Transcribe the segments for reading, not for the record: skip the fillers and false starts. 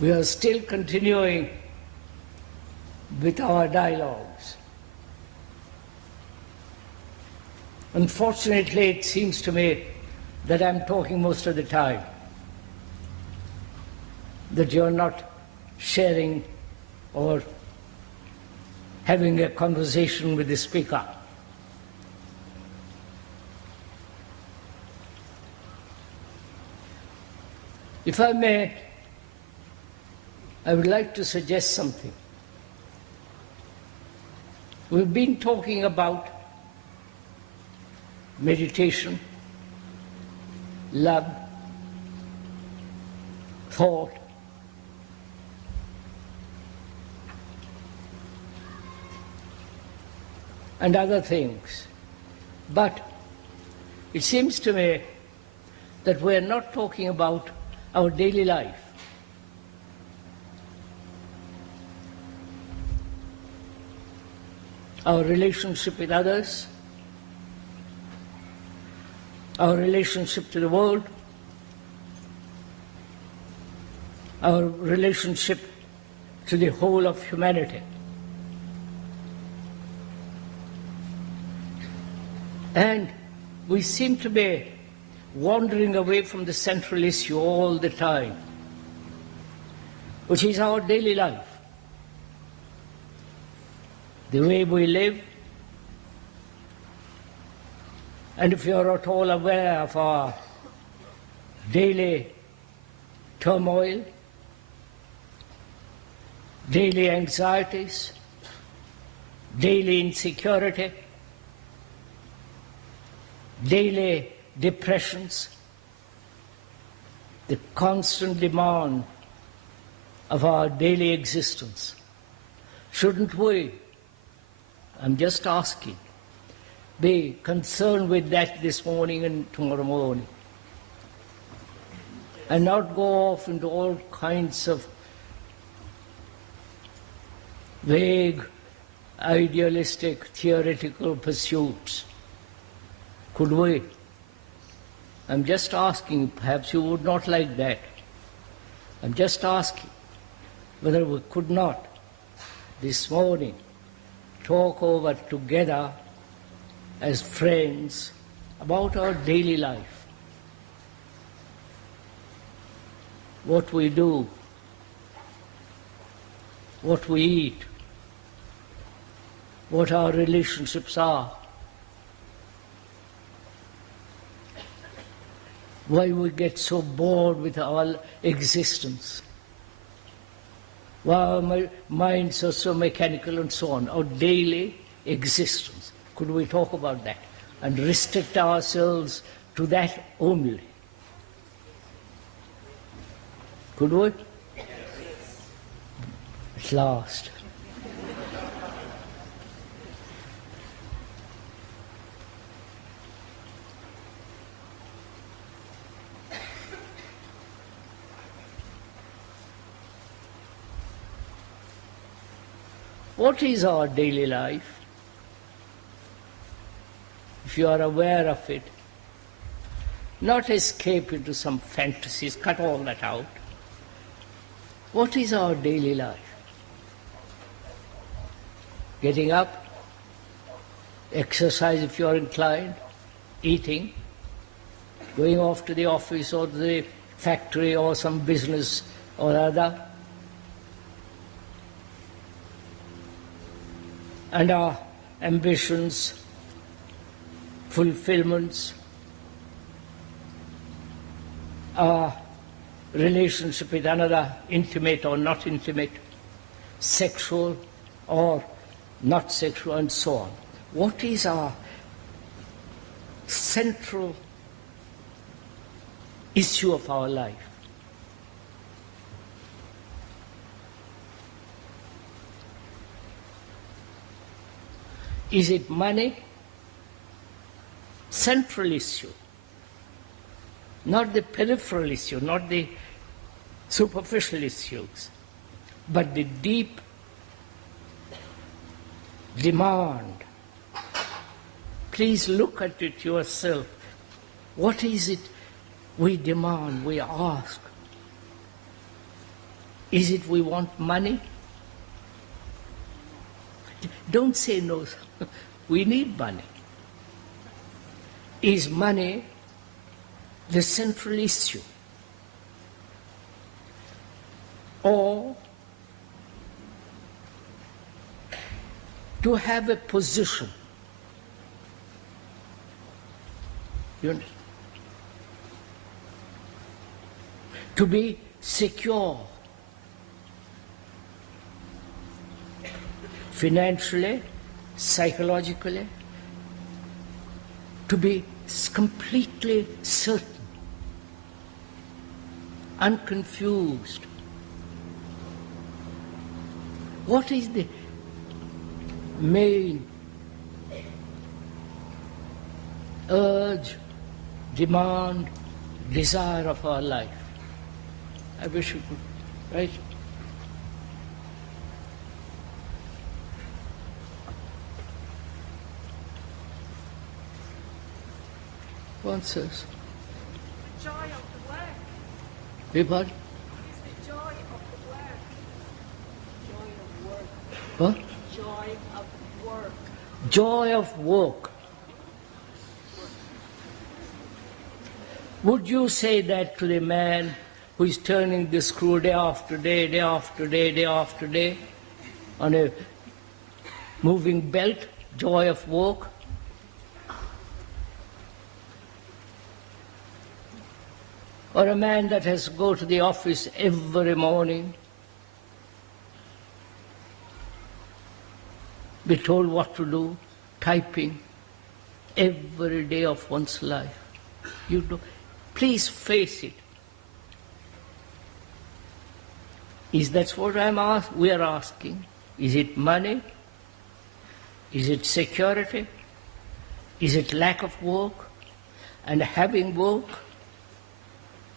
We are still continuing with our dialogues. Unfortunately, it seems to me that I'm talking most of the time, that you're not sharing or having a conversation with the speaker. If I may, I would like to suggest something. We've been talking about meditation, love, thought, and other things. But it seems to me that we are not talking about our daily life. Our relationship with others, our relationship to the world, our relationship to the whole of humanity. And we seem to be wandering away from the central issue all the time, which is our daily life. The way we live, and if you're at all aware of our daily turmoil, daily anxieties, daily insecurity, daily depressions, the constant demand of our daily existence. Shouldn't we, I'm just asking, be concerned with that this morning and tomorrow morning, and not go off into all kinds of vague, idealistic, theoretical pursuits? Could we? I'm just asking, perhaps you would not like that. I'm just asking whether we could not this morning talk over together as friends about our daily life. What we do, what we eat, what our relationships are, why we get so bored with our existence, why our minds are so mechanical and so on, our daily existence. Could we talk about that and restrict ourselves to that only? Could we? At last. What is our daily life? If you are aware of it, not escape into some fantasies, cut all that out. What is our daily life? Getting up, exercise if you are inclined, eating, going off to the office or the factory or some business or other, and our ambitions, fulfillments, our relationship with another, intimate or not intimate, sexual or not sexual, and so on. What is our central issue of our life? Is it money? Central issue. Not the peripheral issue, not the superficial issues, but the deep demand. Please look at it yourself. What is it we demand, we ask? Is it we want money? Don't say no. We need money. Is money the central issue? Or to have a position? You understand? To be secure financially, psychologically, to be completely certain, unconfused. What is the main urge, demand, desire of our life? I wish we could, right? One says. The joy of the work. What? What is the joy of the work? Joy of work. What? Joy of work. Joy of work. Would you say that to the man who is turning the screw day after day, day after day, day after day, on a moving belt, joy of work? Or a man that has to go to the office every morning, be told what to do, typing, every day of one's life. You do. Please face it. Is that what we are asking? Is it money? Is it security? Is it lack of work and having work?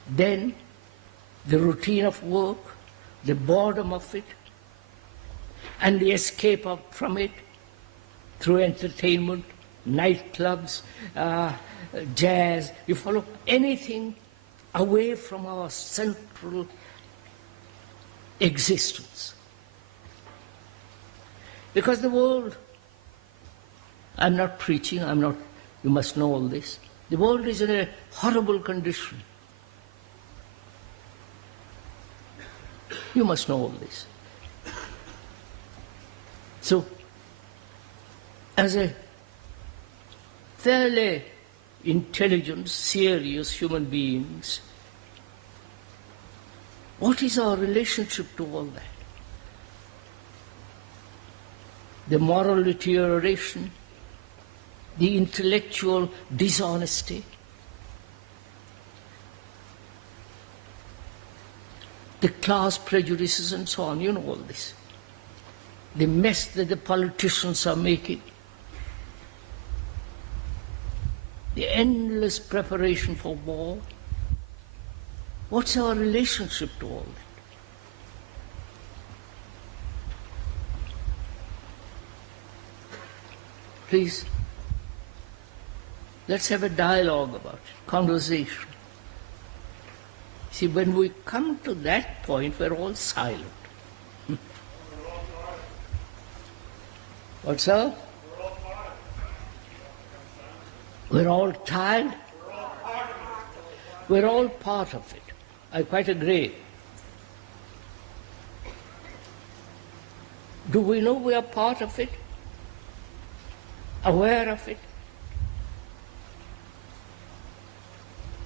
Then the routine of work, the boredom of it, and the escape from it through entertainment, nightclubs, jazz, you follow, anything away from our central existence. Because the world, I'm not preaching, you must know all this, the world is in a horrible condition. You must know all this. So, as a fairly intelligent, serious human beings, what is our relationship to all that? The moral deterioration, the intellectual dishonesty, the class prejudices and so on, you know all this. The mess that the politicians are making, the endless preparation for war. What's our relationship to all that? Please, let's have a dialogue about it, conversation. See, when we come to that point, we're all silent. What's up? We're all tired. We're all part of it. I quite agree. Do we know we are part of it? Aware of it?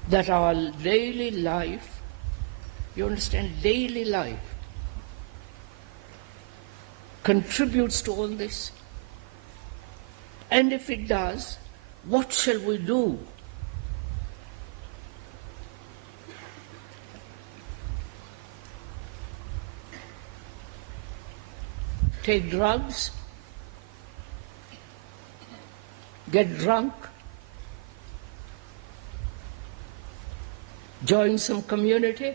That our daily life, you understand, daily life contributes to all this? And if it does, what shall we do? Take drugs? Get drunk? Join some community?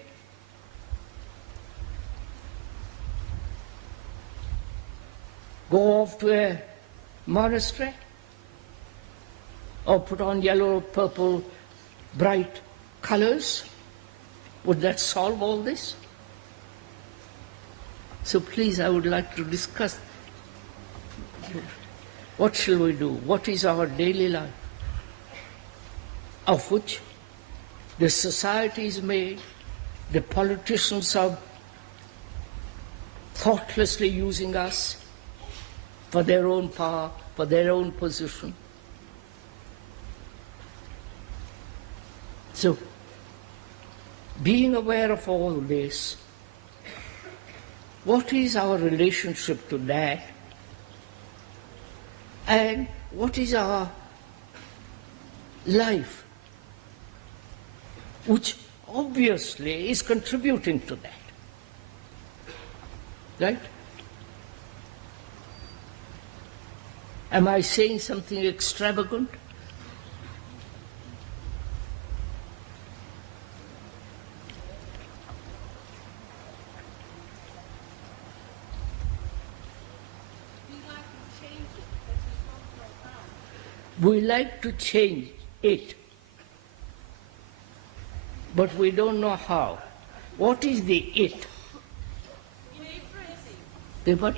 Go off to a monastery? Or put on yellow, purple, bright colors? Would that solve all this? So please, I would like to discuss what shall we do? What is our daily life? Of which the society is made, the politicians are thoughtlessly using us for their own power, for their own position. So, being aware of all this, what is our relationship to that? And what is our life, which obviously is contributing to that? Right? Am I saying something extravagant? We like to change it, but we don't know how. What is the it? The what?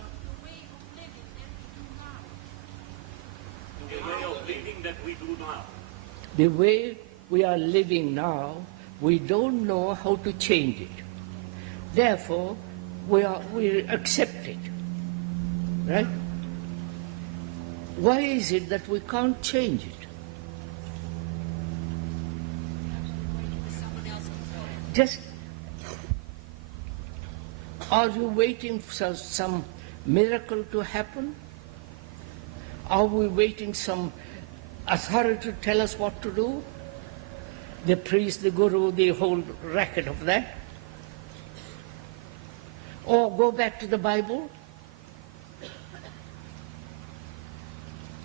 The way of living that we do now. The way we are living now, we don't know how to change it. Therefore, we accept it. Right? Why is it that we can't change it? Just, are you waiting for some miracle to happen? Are we waiting some authority to tell us what to do? The priest, the guru, the whole racket of that? Or go back to the Bible?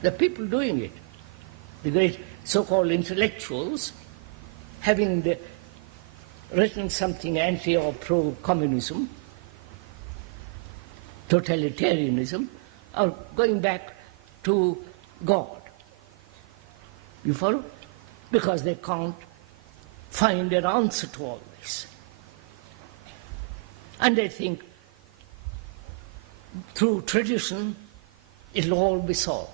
The people doing it, the great so-called intellectuals, having written something anti or pro-communism, totalitarianism, are going back to God. You follow? Because they can't find an answer to all this. And they think through tradition it'll all be solved.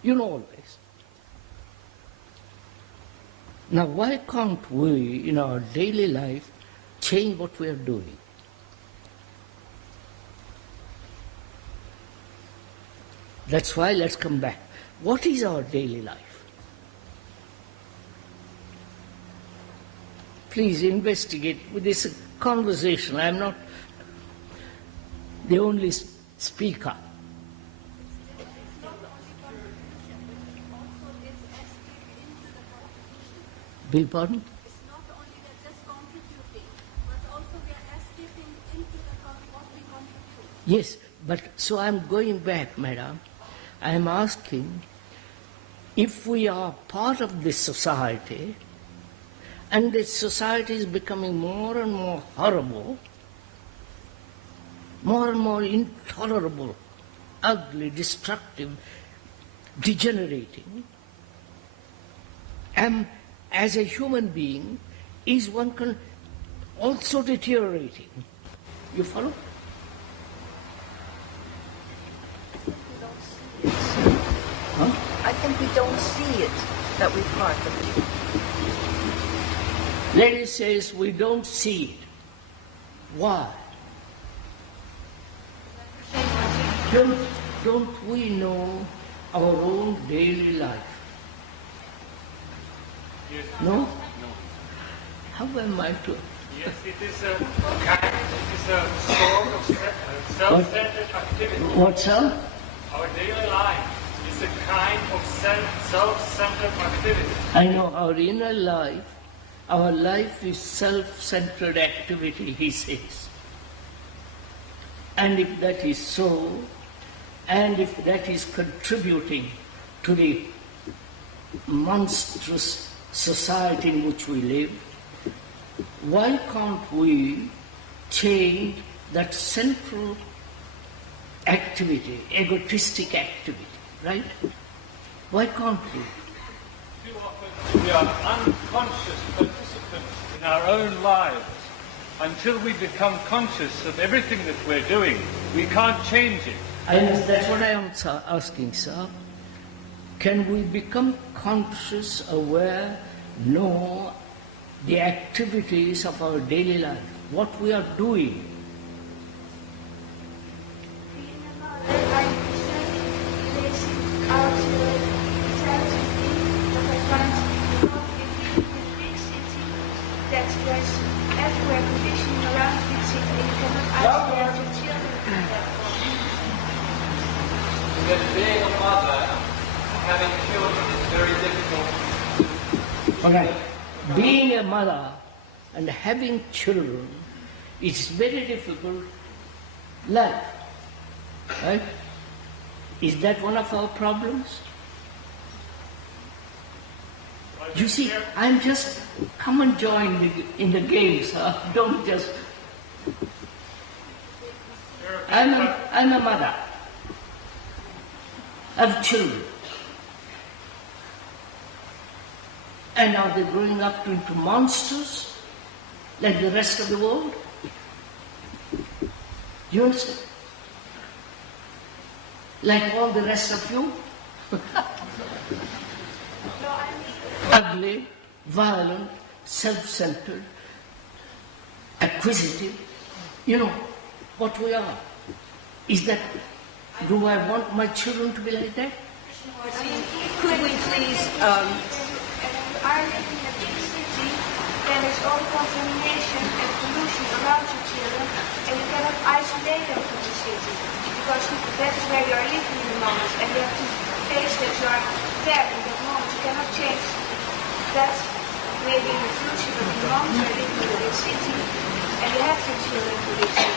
You know all this. Now, why can't we, in our daily life, change what we are doing? That's why let's come back. What is our daily life? Please investigate with this conversation. I am not the only speaker. Beg pardon? It's not only that just contributing, but also we are escaping into what we contribute. Yes, but so I'm going back, madam. I'm asking if we are part of this society and this society is becoming more and more horrible, more and more intolerable, ugly, destructive, degenerating, as a human being, is one also deteriorating. You follow? I think we don't see it, that we're part of it. Lady says we don't see it. Why? Don't we know our own daily life? Yes. No? No. How am I to? Yes, it is a sort of self-centered activity. What's up? Our daily life is a kind of self-centered activity. I know our inner life, our life is self-centered activity, he says. And if that is so, and if that is contributing to the monstrous society in which we live, why can't we change that central activity, egotistic activity, right? Why can't we? Too often we are unconscious participants in our own lives, until we become conscious of everything that we're doing, we can't change it. That's what I am asking, sir. Can we become conscious, aware, know the activities of our daily life, what we are doing? Being a mother, I relation out tragedy of a country in a big city that was everywhere conditioning around big city. You cannot isolate your children from that point. That being a mother, having children is very difficult. Okay. Being a mother and having children is very difficult life. Right? Is that one of our problems? You see, I'm just, come and join in the games, huh? Don't just, I'm a mother. I have children. And are they growing up into monsters like the rest of the world? You understand? Like all the rest of you? Ugly, violent, self-centered, acquisitive. You know what we are. Is that, do I want my children to be like that? Could we please, Are living in a big city, then there's all contamination and pollution around your children, and you cannot isolate them from the city, because that is where you are living in the moment, and you have to face that you are there in that moment. You cannot change that maybe in the future, but in the moment you are living in a big city, and you have your children in the big city.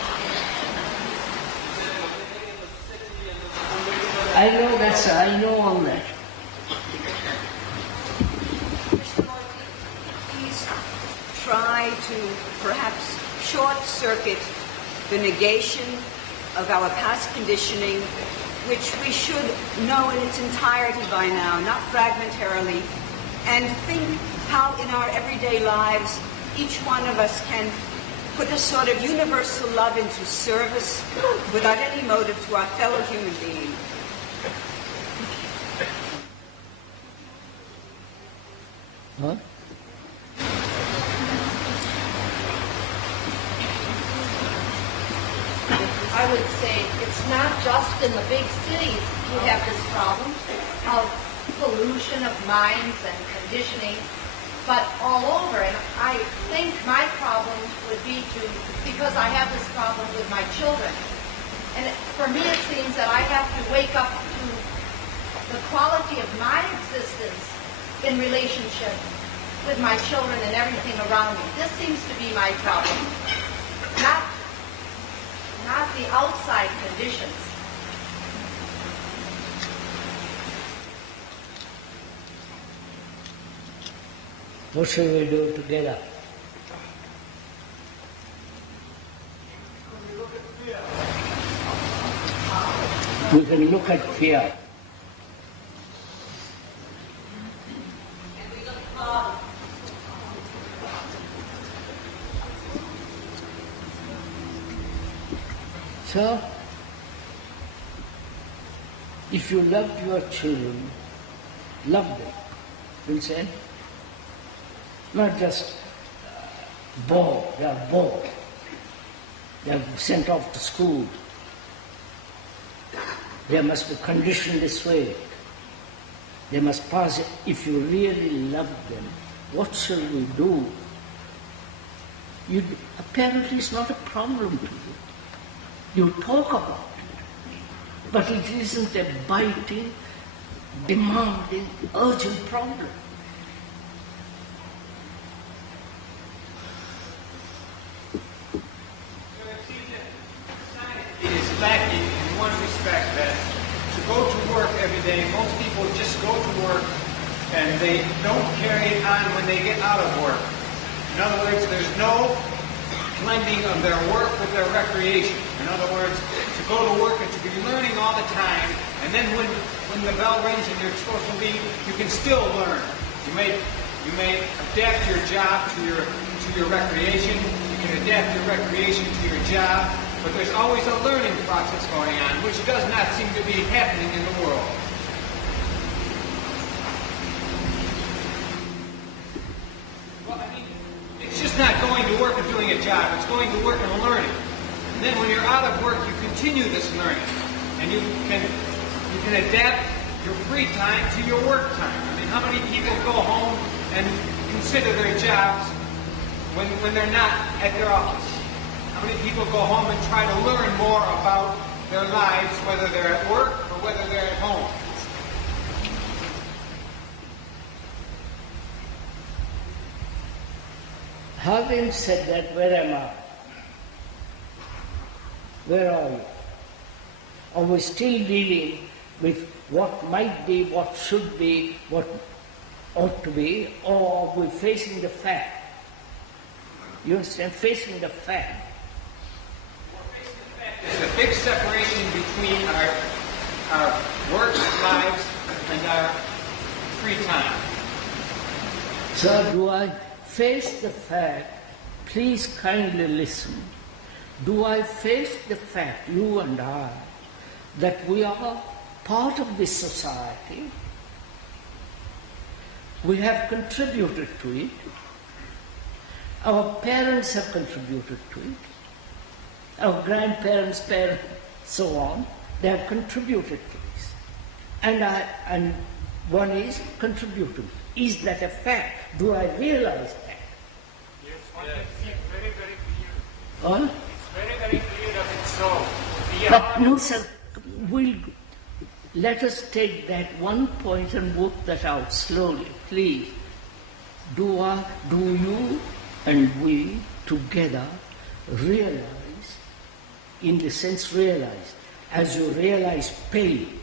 I know that, sir. I know all that. please try to perhaps short-circuit the negation of our past conditioning, which we should know in its entirety by now, not fragmentarily, and think how in our everyday lives each one of us can put a sort of universal love into service without any motive to our fellow human being. Huh? I would say it's not just in the big cities you have this problem of pollution of minds and conditioning, but all over. And I think my problem would be because I have this problem with my children. And for me it seems that I have to wake up to the quality of my existence in relationship with my children and everything around me. This seems to be my problem. Not the outside conditions. What shall we do together? We can look at fear. So, if you love your children, love them, you say? Not just bored, they are bored. They are sent off to school. They must be conditioned this way. They must pass it. If you really love them, what shall we do? Apparently it's not a problem to you. You talk about it, but it isn't a biting, demanding, urgent problem. It is lacking in one respect that to go to work every day, most people just go to work and they don't carry it on when they get out of work. In other words, there's no blending of their work with their recreation. In other words, to go to work and to be learning all the time, and then when the bell rings and you're supposed to leave, you can still learn. You may adapt your job to your recreation. You can adapt your recreation to your job, but there's always a learning process going on, which does not seem to be happening in the world. Well, I mean, it's just not going to work and doing a job. It's going to work and learning. And then when you're out of work, you continue this learning, and you can adapt your free time to your work time. I mean, how many people go home and consider their jobs when they're not at their office? How many people go home and try to learn more about their lives, whether they're at work or whether they're at home? Having said that, where am I? Where are you? Are we still dealing with what might be, what should be, what ought to be, or are we facing the fact? You understand? Facing the fact. There's a big separation between our work lives and our free time. So do I face the fact, please kindly listen, do I face the fact, you and I, that we are part of this society, we have contributed to it, our parents have contributed to it, our grandparents, parents, so on, they have contributed to this. And one is contributing. Is that a fact? Do I realize that? Yes, it's very, very clear. Huh? It's very, very clear that it's so. We But are no, sir, let us take that one point and work that out slowly, please. Do you and we together realize, in the sense realize, as you realize pain,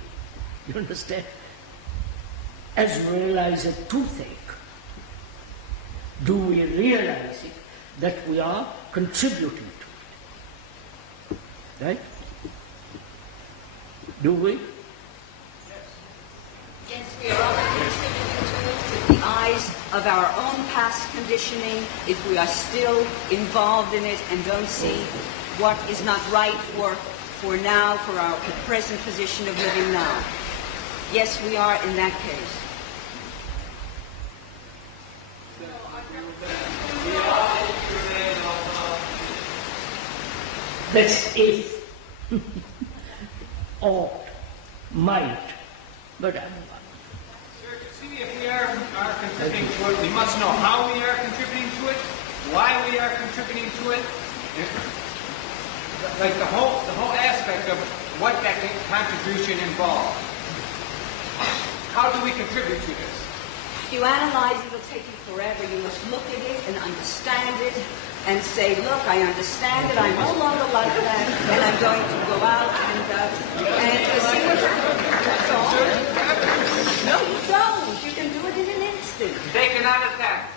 you understand? As you realize a toothache, do we realize it, that we are contributing to it? Right? Do we? Yes, we are all contributing to it with the eyes of our own past conditioning, if we are still involved in it and don't see what is not right for now, for our present position of living now. Yes, we are in that case. That's if, or might, but Sir, see, if we are contributing to it, we must know how we are contributing to it, why we are contributing to it, like the whole aspect of what that contribution involves. How do we contribute to this? If you analyze it, it'll take you forever. You must look at it and understand it and say, look, I understand it, I'm no longer like that, and I'm going to go out and see what happens. That's all. No, you don't. You can do it in an instant. They cannot attack.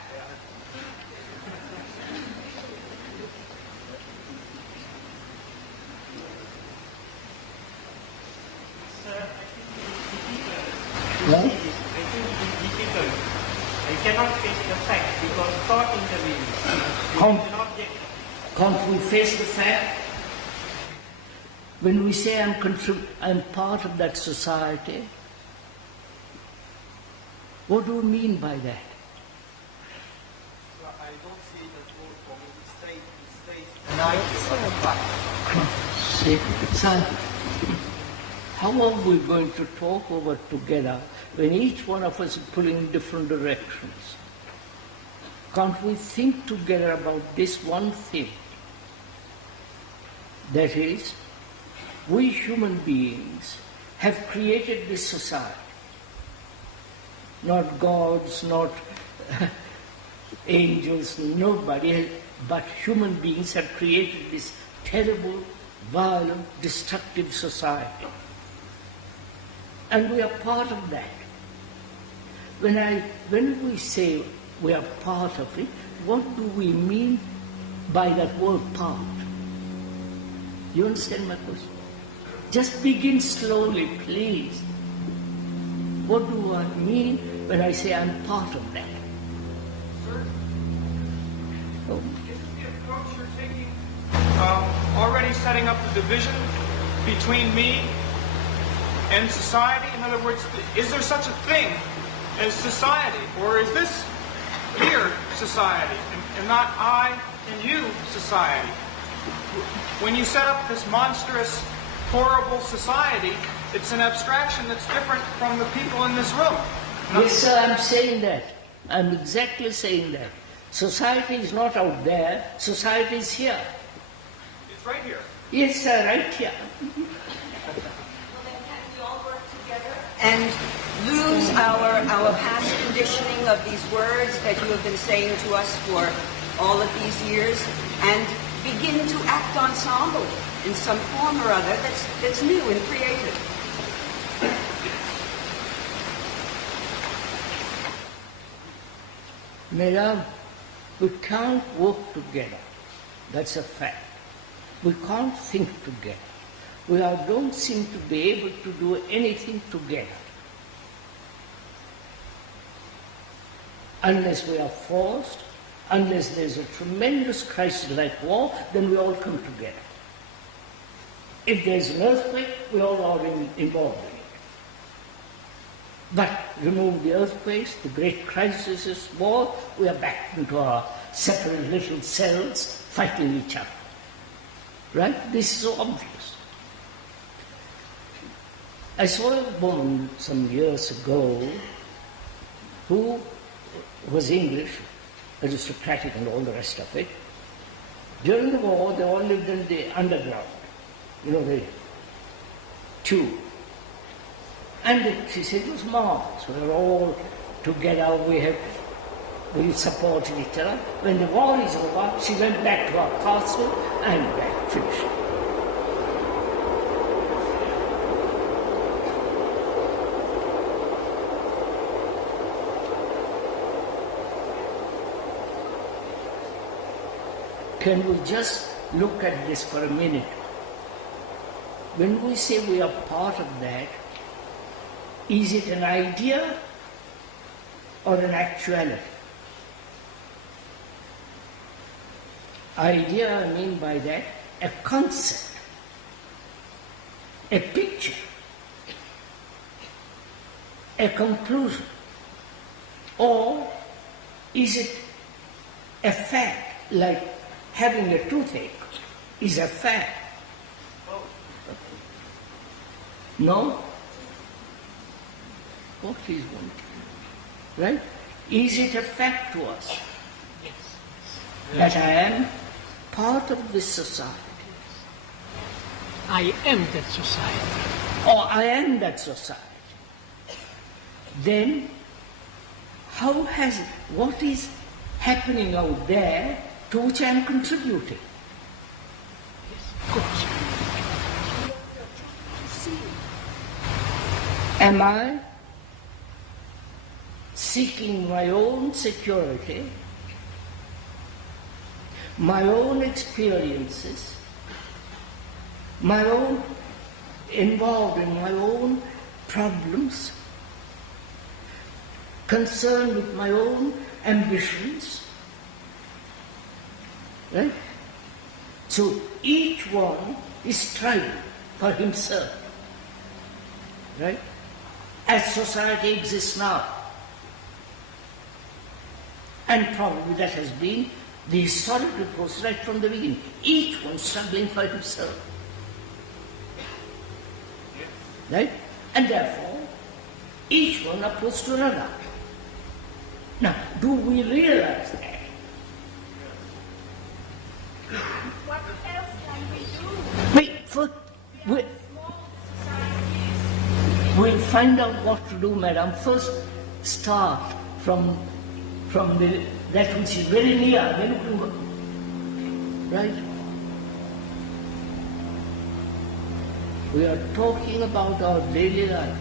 no? I think it is difficult. I cannot face the fact because thought intervenes. Can't we face the fact? When we say I'm part of that society, what do we mean by that? I don't see the role for me to stay. See, so how are we going to talk over together when each one of us is pulling in different directions? Can't we think together about this one thing? That is, we human beings have created this society. Not gods, not angels, nobody, but human beings have created this terrible, violent, destructive society. And we are part of that. When we say we are part of it, what do we mean by that word part? You understand my question? Just begin slowly, please. What do I mean when I say I'm part of that? Sir, Oh. isn't the approach you're taking setting up the division between me and society? In other words, is there such a thing as society? Or is this here society and not I and you society? When you set up this monstrous, horrible society, it's an abstraction that's different from the people in this room. Yes, sir, I'm saying that. I'm exactly saying that. Society is not out there, society is here. It's right here. Yes, sir, right here. And lose our past conditioning of these words that you have been saying to us for all of these years, and begin to act ensemble in some form or other that's new and creative. Madam, we can't work together. That's a fact. We can't think together. We don't seem to be able to do anything together. Unless we are forced, unless there's a tremendous crisis like war, then we all come together. If there's an earthquake, we all are involved in it. But remove the earthquakes, the great crises, war, we are back into our separate little cells fighting each other. Right? This is so obvious. I saw a woman some years ago who was English, aristocratic and all the rest of it. During the war, they all lived in the underground, the tube. And she said it was marvelous. We were all together, we supported each other. When the war is over, she went back to her castle and back, finished. Can we just look at this for a minute? When we say we are part of that, is it an idea or an actuality? Idea, I mean by that, a concept, a picture, a conclusion, or is it a fact, like having a toothache is a fact? No? What is one? Right? Is it a fact to us that I am part of this society? I am that society. Or I am that society. Then, what is happening out there to which I am contributing? Of course. Am I seeking my own security, my own experiences, involved in my own problems, concerned with my own ambitions? Right? So each one is striving for himself. Right? As society exists now. And probably that has been the historical process right from the beginning. Each one struggling for himself. Right? And therefore, each one opposed to another. Now, do we realize that? What else can we do? We'll find out what to do, madam. First, start from that which is very near, very close. Right? We are talking about our daily life.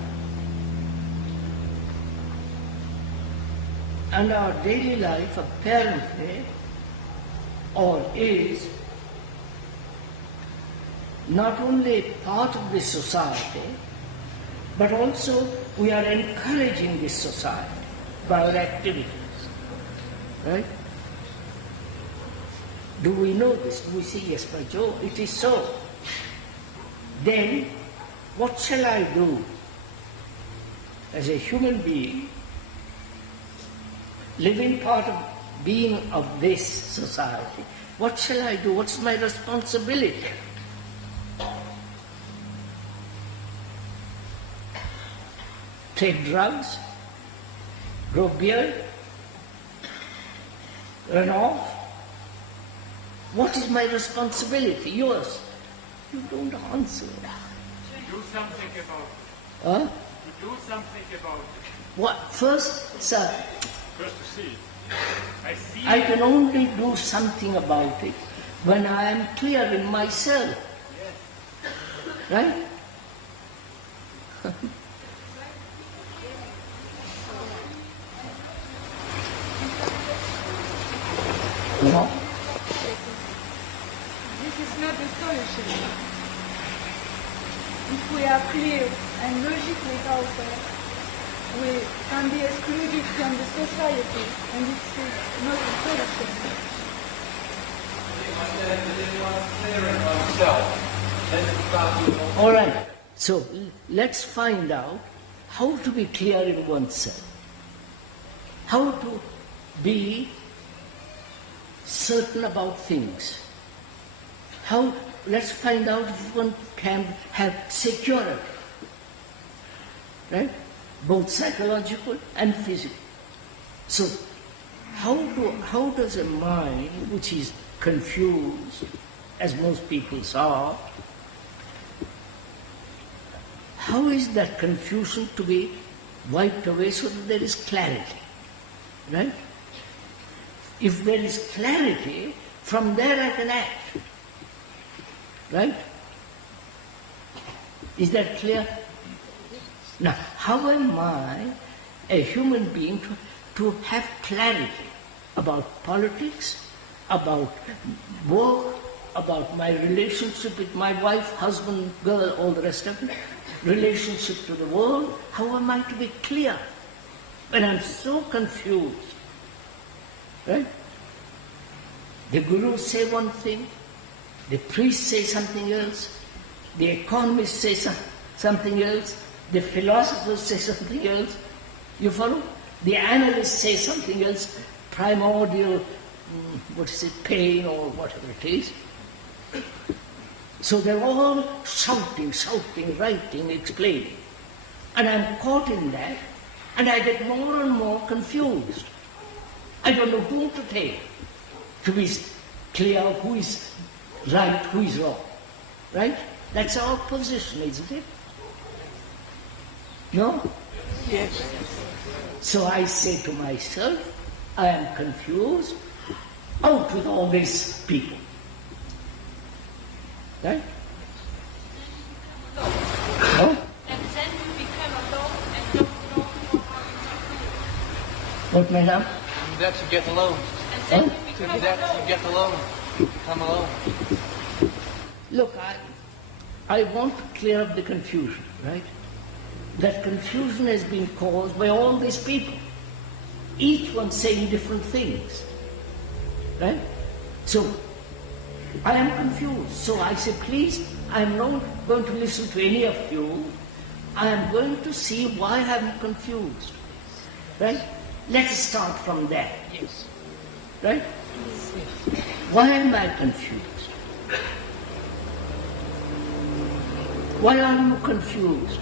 And our daily life apparently, or is, not only part of this society, but also we are encouraging this society by our activities. Right? Do we know this? Do we say, yes, by Joe, it is so. then what shall I do as a human being, living part of being of this society? What shall I do? What's my responsibility? Take drugs, grow beard, run off? What is my responsibility? Yours. You don't answer. Do something about it. Huh? Do something about it. What? First, sir, First to see. I see. I can only do something about it when I am clear in myself. Right? No? This is not the solution. If we are clear and logic with ourselves, we can be excluded from the society, and this is not the solution. All right. So let's find out how to be clear in oneself. How to be certain about things. Let's find out if one can have security. Right? Both psychological and physical. So how does a mind which is confused, as most people are, how is that confusion to be wiped away so that there is clarity? Right? If there is clarity, from there I can act. Right? Is that clear? Now, how am I, a human being, to have clarity about politics, about work, about my relationship with my wife, husband, girl, all the rest of it, relationship to the world? How am I to be clear when I'm so confused? Right? The gurus say one thing, the priests say something else, the economists say something else, the philosophers say something else. You follow? The analysts say something else, primordial, pain or whatever it is. So they're all shouting, writing, explaining. And I'm caught in that, and I get more and more confused. I don't know whom to take to be clear who is right, who is wrong. Right? That's our position, isn't it? No? Yes. So I say to myself, I am confused, out with all these people. Right? No? And then you become alone and don't know how to What, madam? That you get alone. And then Huh? you To become be that alone. you get alone. Become alone. Look, I want to clear up the confusion, right? That confusion has been caused by all these people, each one saying different things, right? So, I am confused. So I say, please, I am not going to listen to any of you. I am going to see why I am confused, right? Let us start from there. Yes. Right? Why am I confused? Why are you confused?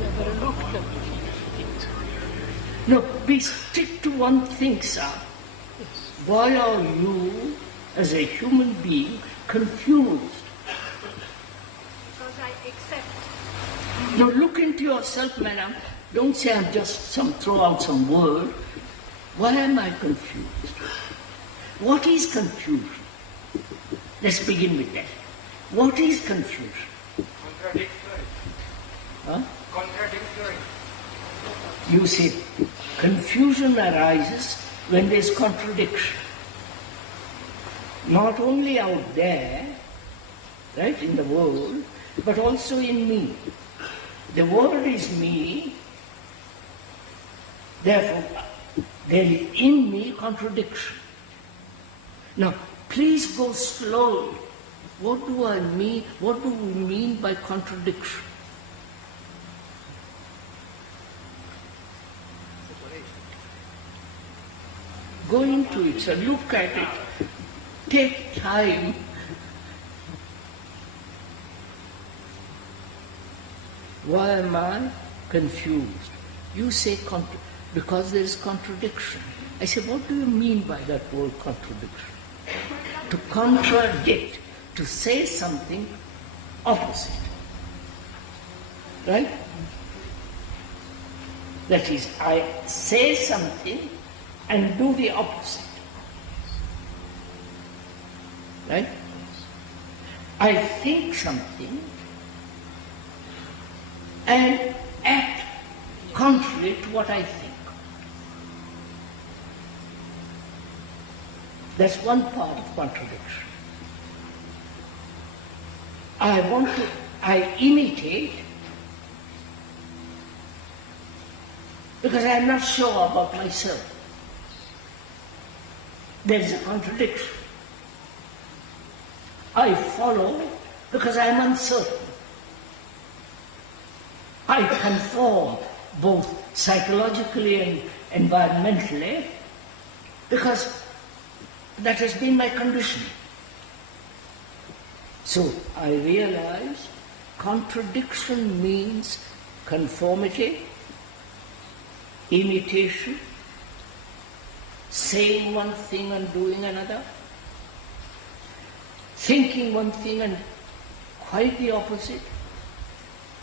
Never looked at it. No, we stick to one thing, sir. Why are you, as a human being, confused? Because I accept. Now look into yourself, madam. Don't say I'm just throw out some word. Why am I confused? What is confusion? Let's begin with that. What is confusion? Contradictory. Huh? Contradictory. You see, confusion arises when there's contradiction. Not only out there, right, in the world, but also in me. The world is me, therefore there is in me contradiction. Now, please go slowly what do I mean? What do we mean by contradiction? Go into it, sir. Look at it. Take time. Why am I confused? You say because there is contradiction. I say, what do you mean by that word contradiction? To contradict, to say something opposite. Right? That is, I say something and do the opposite. Right? I think something and act contrary to what I think. That's one part of contradiction. I imitate because I am not sure about myself. There is a contradiction. I follow because I am uncertain. I conform both psychologically and environmentally because that has been my conditioning. So I realize contradiction means conformity, imitation, saying one thing and doing another, thinking one thing and quite the opposite.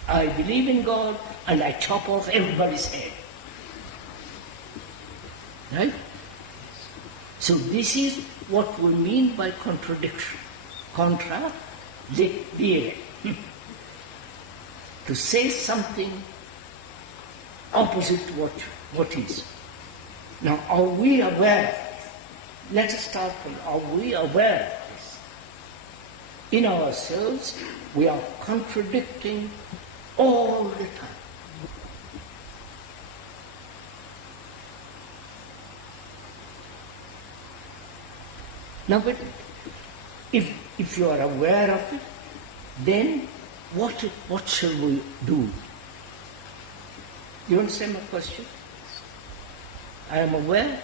I believe in God and I chop off everybody's head. Right? So this is what we mean by contradiction. Contradicere. To say something opposite to what is. Now, are we aware of this? Let us start from, are we aware of this? In ourselves, we are contradicting all the time. Now, but if you are aware of it, then what shall we do? You understand my question? I am aware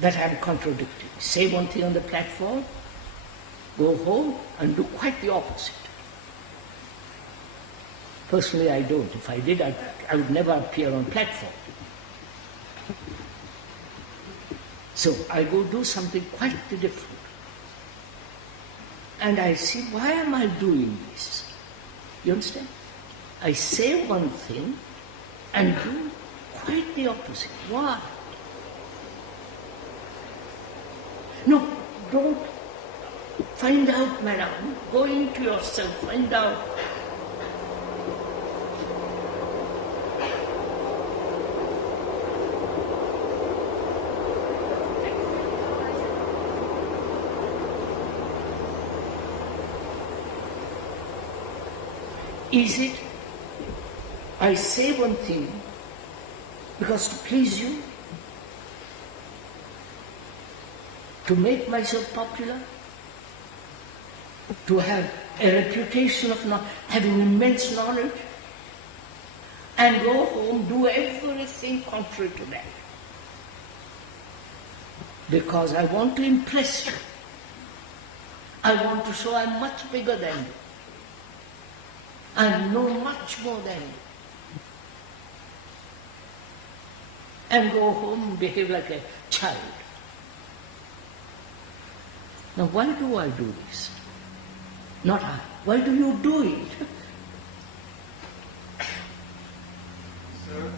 that I am contradicting. Say one thing on the platform, go home and do quite the opposite. Personally, I don't. If I did, I would never appear on platform. So I go do something quite different. And I see, why am I doing this? You understand? I say one thing and do quite the opposite. Why? No, don't find out, madam. Go into yourself, find out. Is it I say one thing because to please you, to make myself popular, to have a reputation of having immense knowledge, and go home, do everything contrary to that. Because I want to impress you. I want to show I'm much bigger than you. I know much more than you. And go home and behave like a child. Now why do I do this? Not I. Why do you do it? Sir,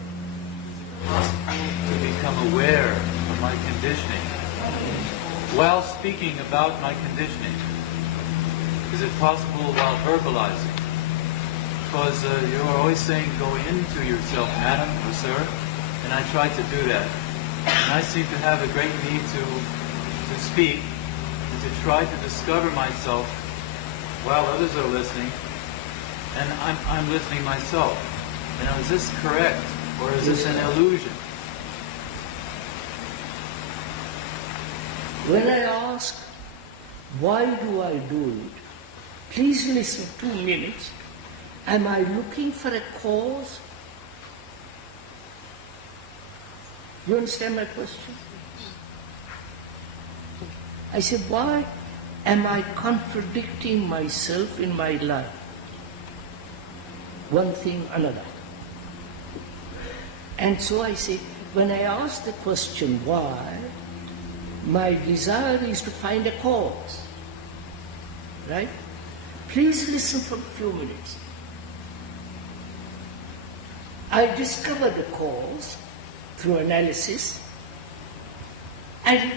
it's possible to become aware of my conditioning while speaking about my conditioning. Is it possible while verbalizing? Because you're always saying, go into yourself, madam or sir, and I try to do that. And I seem to have a great need to speak and to try to discover myself while others are listening, and I'm listening myself. And now, is this correct, or is this an illusion? When I ask, Why do I do it? Please listen 2 minutes. Am I looking for a cause? You understand my question? I said, why am I contradicting myself in my life? One thing, another. And so I say, when I ask the question why, my desire is to find a cause. Right? Please listen for a few minutes. I discover the cause through analysis, and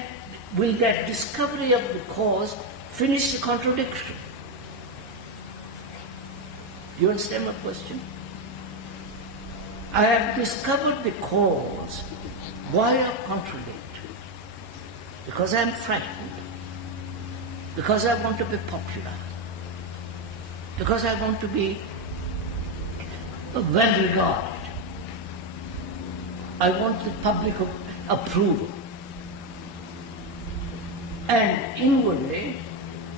will that discovery of the cause finish the contradiction? You understand my question? I have discovered the cause. Why I contradict? Because I am frightened. Because I want to be popular. Because I want to be well regarded. I want the public approval. And inwardly,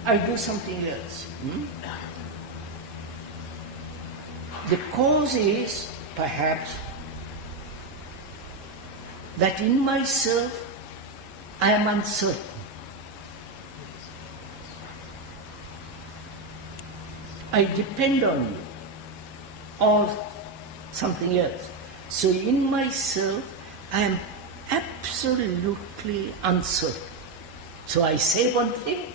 I do something else. The cause is, perhaps, that in myself I am uncertain. I depend on you or something else. So in myself I am absolutely uncertain. So I say one thing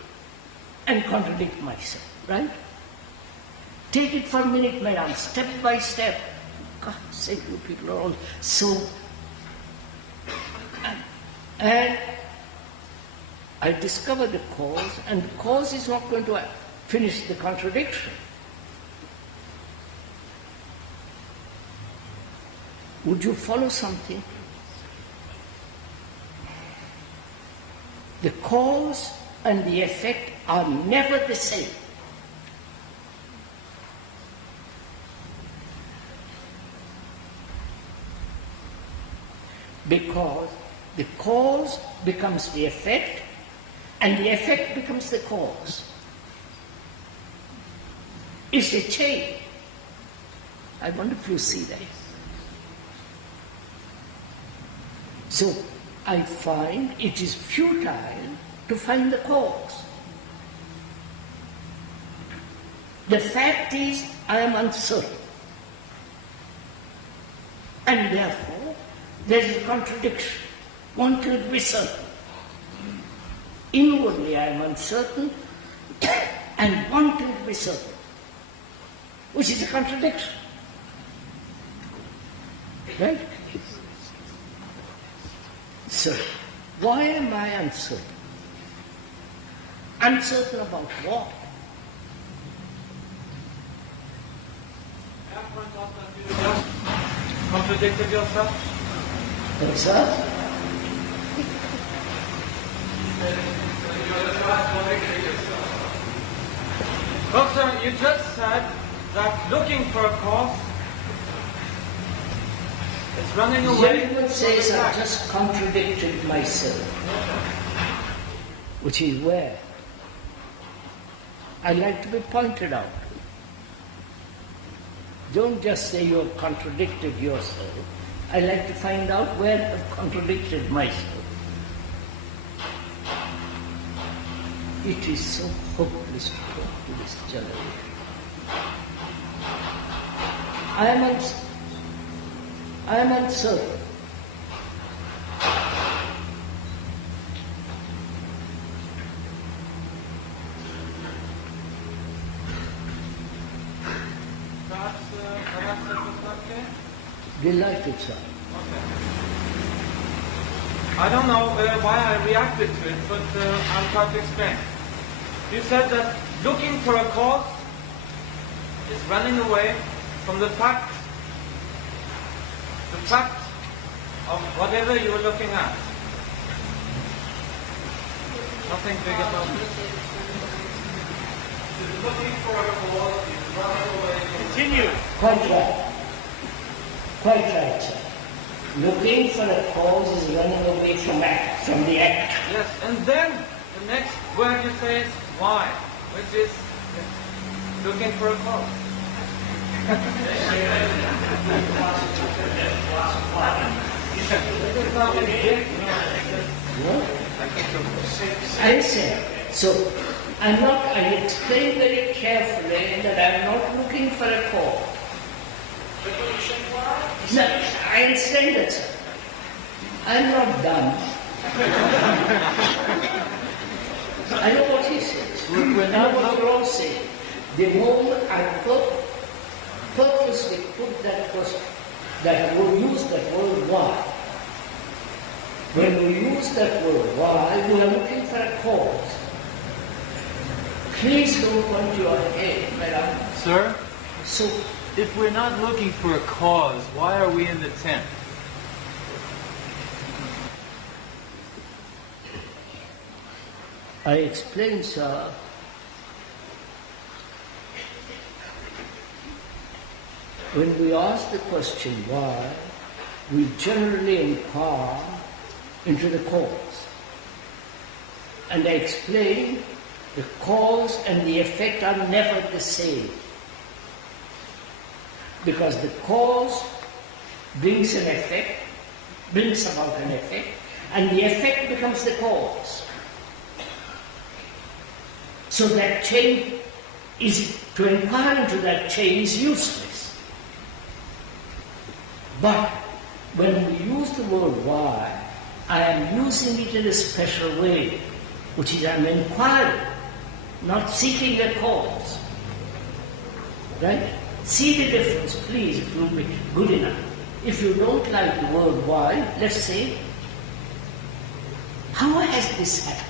and contradict myself, right? Take it for a minute, madam, step by step. God's sake, you people are all so... And I discover the cause, and the cause is not going to finish the contradiction. Would you follow something? The cause and the effect are never the same. Because the cause becomes the effect, and the effect becomes the cause. It's a chain. I wonder if you see that. So I find it is futile to find the cause. The fact is, I am uncertain. And therefore, there is a contradiction. One can be certain. Inwardly I am uncertain, and one can be certain, which is a contradiction. Right? So, why am I uncertain? Uncertain about what? You just contradicted yourself? What's that? Well, sir, you just said that looking for a cause is running away. Everyone says I just contradicted myself, which is where I like to be pointed out. Don't just say you have contradicted yourself. I like to find out where I've contradicted myself. It is so hopeless to talk to this generation. I am uncertain. Perhaps that was not clear? Delighted, sir. Okay. I don't know why I reacted to it, but I'll try to explain. You said that looking for a cause is running away from the fact of whatever you were looking at. Nothing big about it. Looking for a cause is running away. Continue. Quite right. Quite right, sir. Looking for a cause is running away from the act. Yes, and then the next word you say is why, which is looking for a cause. I say, so I explain very carefully that I'm not looking for a cause. No, I understand that, sir. I'm not done. I know what he says. I know what you're all saying. The moment I purposely put that question, that we use that word why. When we use that word why, we are looking for a cause. Please don't point your head, madam. Sir, So, if we're not looking for a cause, why are we in the tent? I explain, sir, when we ask the question why, we generally inquire into the cause. And I explain the cause and the effect are never the same. Because the cause brings an effect, brings about an effect, and the effect becomes the cause. So that change is, to inquire into that change is useless. But when we use the word why, I am using it in a special way, which is I'm inquiring, not seeking a cause. Right? See the difference, please, it will be good enough. If you don't like the word why, let's say, how has this happened?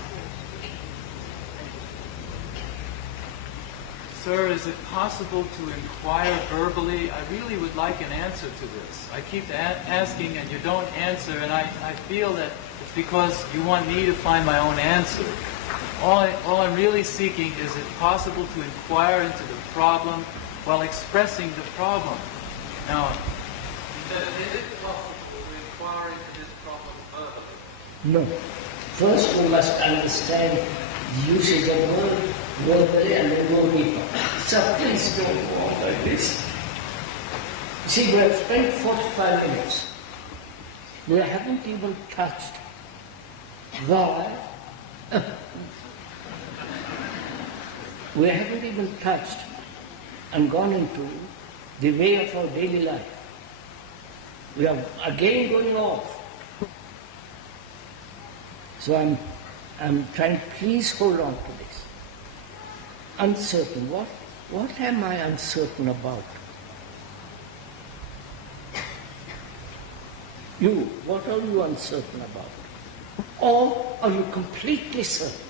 Sir, is it possible to inquire verbally? I really would like an answer to this. I keep asking and you don't answer, and I feel that it's because you want me to find my own answer. All I'm really seeking, is it possible to inquire into the problem while expressing the problem? Now, is it possible to inquire into this problem verbally? No. First we must understand the usage of word verbally and then go deeper. So please don't go on like this. See, we have spent 45 minutes. We haven't even touched why. We haven't even touched and gone into the way of our daily life. We are again going off. So I'm trying, please hold on to this. Uncertain. What am I uncertain about? You, what are you uncertain about? Or are you completely certain?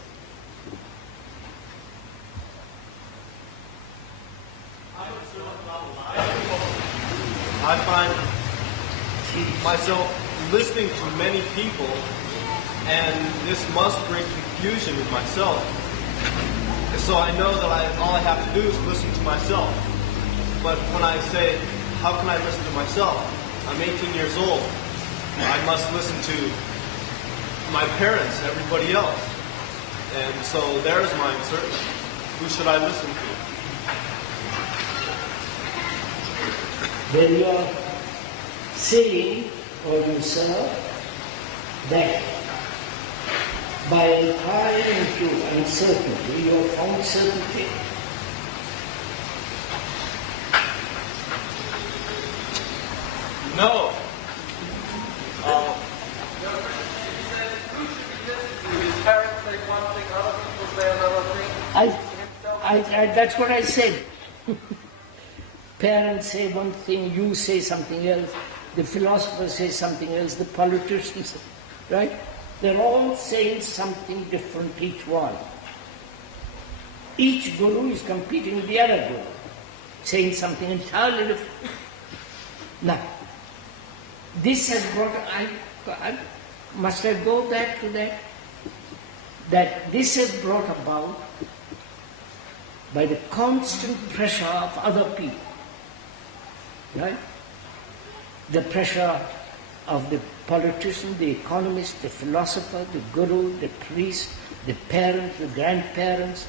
I find myself listening to many people, and this must bring confusion in myself. So I know that all I have to do is listen to myself. But when I say, how can I listen to myself? I'm 18 years old. I must listen to my parents, everybody else. And so there's my uncertainty. Who should I listen to? When you are saying or you serve that by inquiring into uncertainty, you have found certainty. No. That's what I said. Parents say one thing, you say something else, the philosopher says something else, the politicians, right? They're all saying something different, each one. Each guru is competing with the other guru, saying something entirely different. Now, this has brought, must I go back to that? That this has brought about by the constant pressure of other people, right? The pressure of the politician, the economist, the philosopher, the guru, the priest, the parents, the grandparents,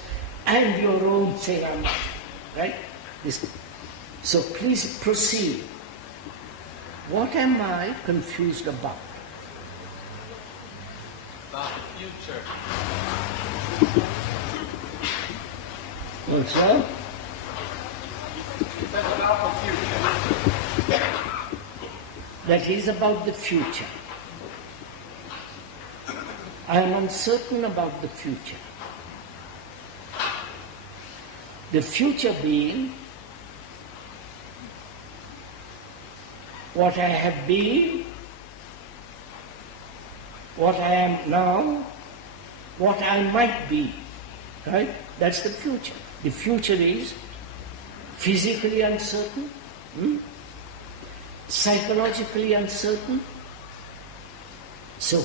and your own thing, right? So please proceed. What am I confused about? About the future. What's that? That's about the future. That is about the future. I am uncertain about the future. The future being what I have been, what I am now, what I might be, right? That's the future. The future is physically uncertain, psychologically uncertain. So,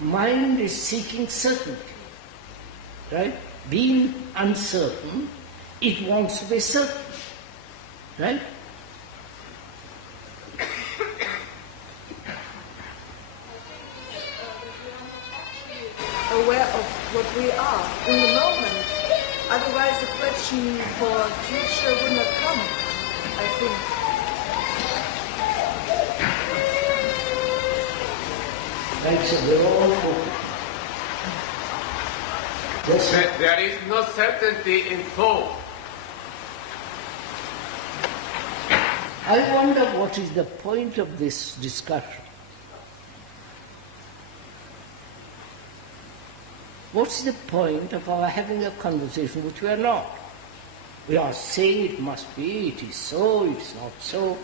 mind is seeking certainty, right? Being uncertain, it wants to be certain, right? Aware of what we are in the moment. Otherwise, the question for future would not come, I think. Right, so we're all open. Yes, sir. There is no certainty in thought. I wonder what is the point of this discussion. What's the point of our having a conversation which we are not? We are saying it must be, it is so, it's not so.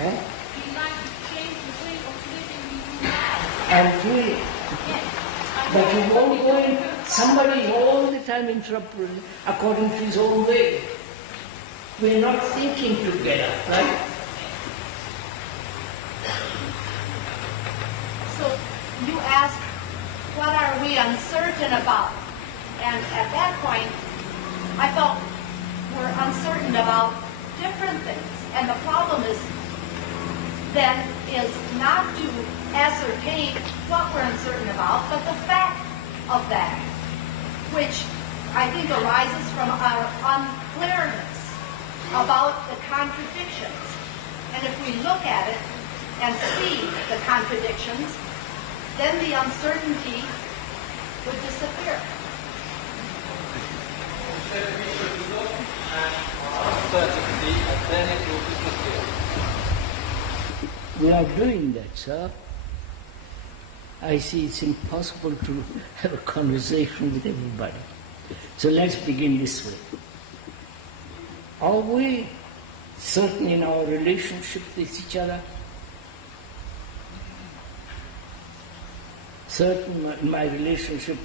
Eh? And doing it. But you won't go in, somebody all the time interrupting according to his own way. We're not thinking together, right? So you ask, what are we uncertain about? And at that point, I felt we're uncertain about different things. And the problem is not to ascertain what we're uncertain about, but the fact of that, which I think arises from our unclearness about the contradictions. And if we look at it and see the contradictions, then the uncertainty would disappear. We should look at uncertainty and then it will disappear. We are doing that, sir. I see it's impossible to have a conversation with everybody. So let's begin this way. Are we certain in our relationship with each other? Certain in my relationship,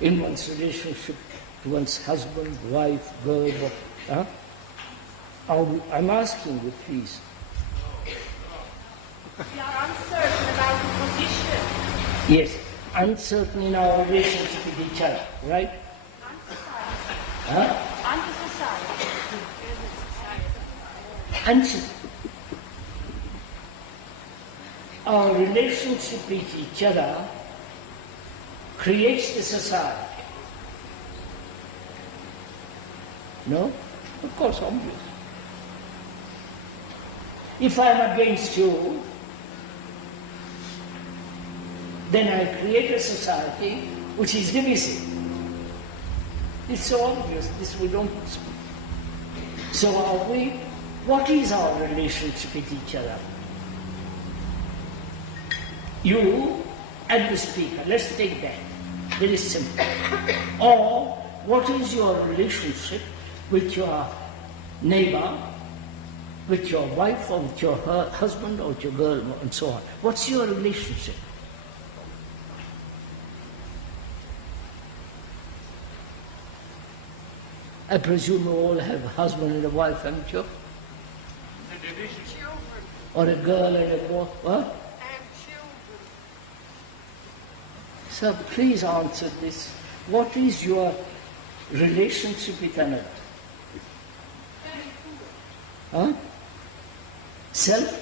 in one's relationship to one's husband, wife, girl, huh? I'm asking you, please. We are uncertain about the position. Yes, uncertain in our relationship with each other, right? Huh? Uncertain. Our relationship with each other creates the society. No? Of course, obvious. If I am against you, then I create a society which is divisive. It's so obvious, this we don't speak. So what is our relationship with each other? You and the speaker, let's take that. Very simple. Or what is your relationship with your neighbor, with your wife, or with your husband, or with your girl, and so on? What's your relationship? I presume you all have a husband and a wife, haven't you? Or a girl and a boy. What? And children. So please answer this. What is your relationship with another? Huh? Self?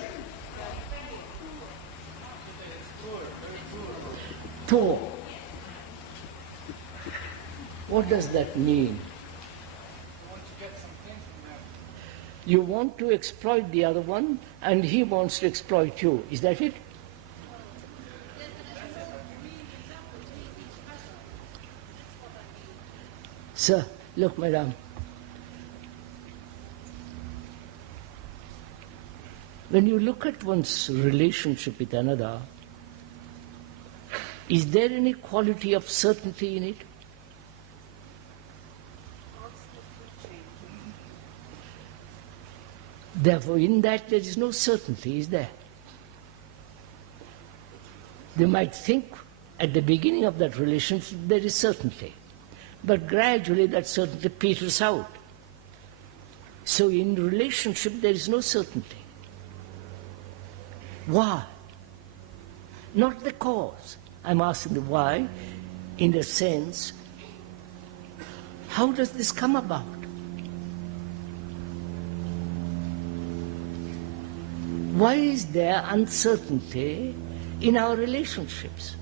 Poor. What does that mean? You want to exploit the other one, and he wants to exploit you. Is that it? Sir, look, madam. When you look at one's relationship with another, is there any quality of certainty in it? Therefore, in that there is no certainty, is there? They might think at the beginning of that relationship there is certainty, but gradually that certainty peters out. So in relationship there is no certainty. Why? Not the cause. I'm asking the why, in the sense, how does this come about? Why is there uncertainty in our relationships?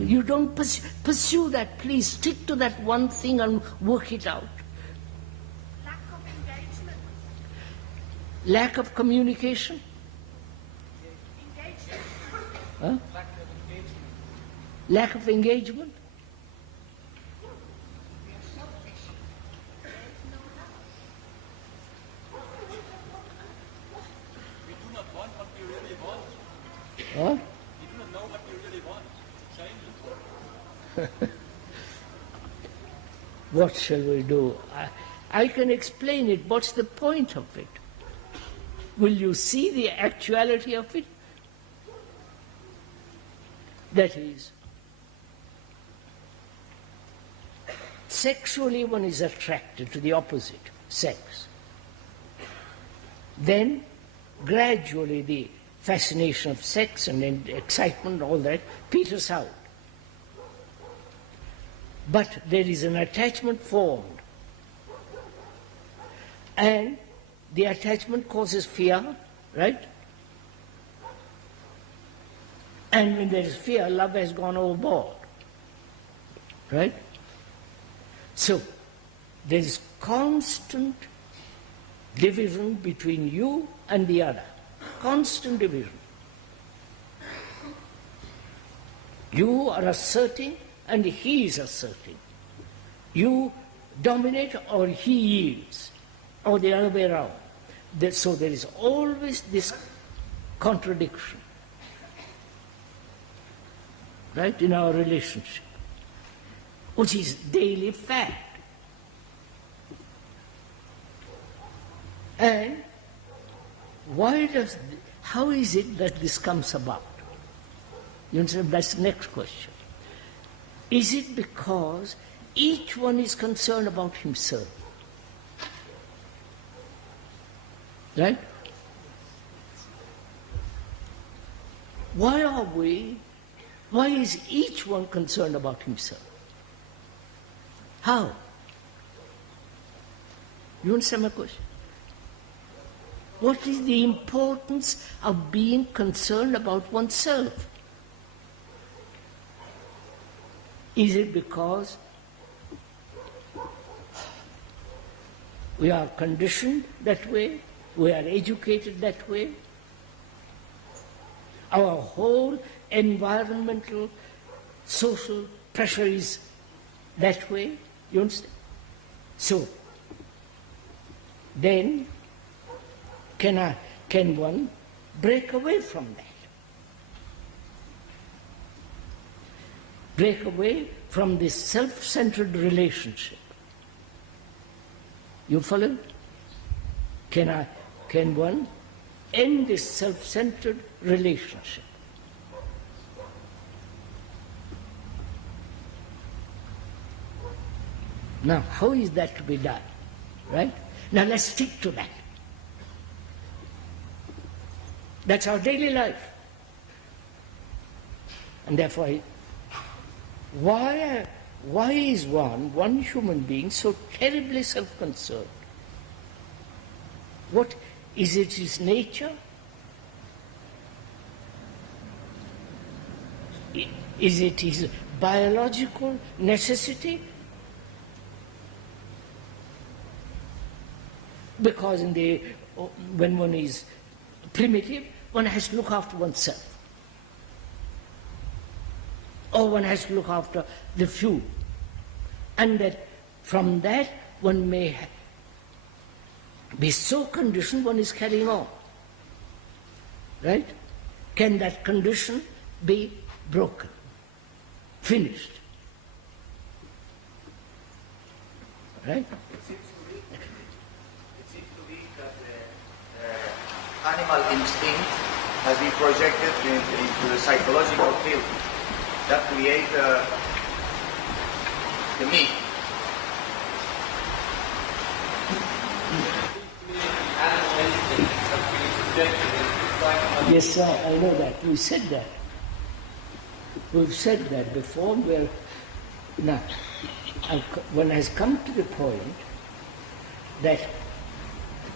You don't pursue that. Please stick to that one thing and work it out. Lack of engagement. Lack of communication? Engagement. Huh? Lack of engagement? We do not want what we really want. Huh? We do not know what we really want. Change it. What shall we do? I can explain it. What's the point of it? Will you see the actuality of it? That is, sexually one is attracted to the opposite sex. Then, gradually the fascination of sex and excitement, all that, peters out. But there is an attachment formed. And the attachment causes fear, right? And when there is fear, love has gone overboard, right? So, there is constant division between you and the other. Constant division. You are asserting and he is asserting. You dominate or he yields, or the other way around. So there is always this contradiction, right, in our relationship, which is daily fact. And how is it that this comes about? You understand? That's the next question. Is it because each one is concerned about himself? Right? Why is each one concerned about himself? How? You understand my question? What is the importance of being concerned about oneself? Is it because we are conditioned that way? We are educated that way? Our whole environmental, social pressure is that way? You understand? So, then, can one break away from that? Break away from this self-centered relationship. You follow? Can one end this self-centered relationship? Now, how is that to be done? Right? Now, let's stick to that. That's our daily life. And therefore, why is one human being so terribly self-concerned? What is it, his nature? Is it his biological necessity? Because when one is primitive, one has to look after oneself. Or one has to look after the few. And that from that one may be so conditioned one is carrying on. Right? Can that condition be broken? Finished? Right? It seems to be that the animal instinct has been projected into the psychological field that create the me. Yes, sir, I know that. We said that. We've said that before. Now, one has come to the point that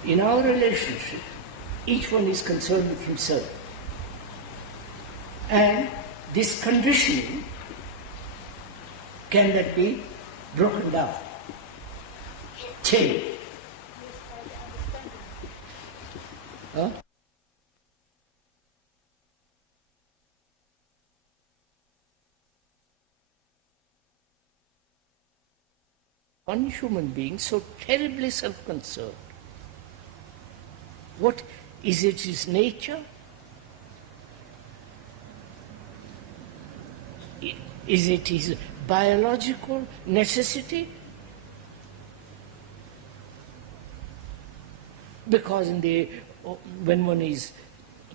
in our relationship, each one is concerned with himself. And this conditioning, can that be broken down? Changed? Huh? One human being so terribly self-concerned. What is it, his nature? Is it his biological necessity? Because when one is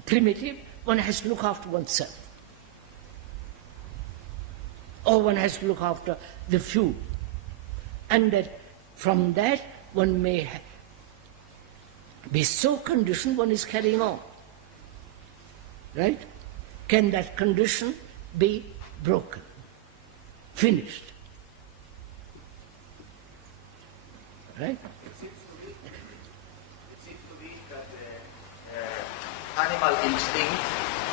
primitive, one has to look after oneself. Or one has to look after the few. And that from that one may be so conditioned one is carrying on. Right? Can that condition be broken? Finished? Right? It seems to be that the animal instinct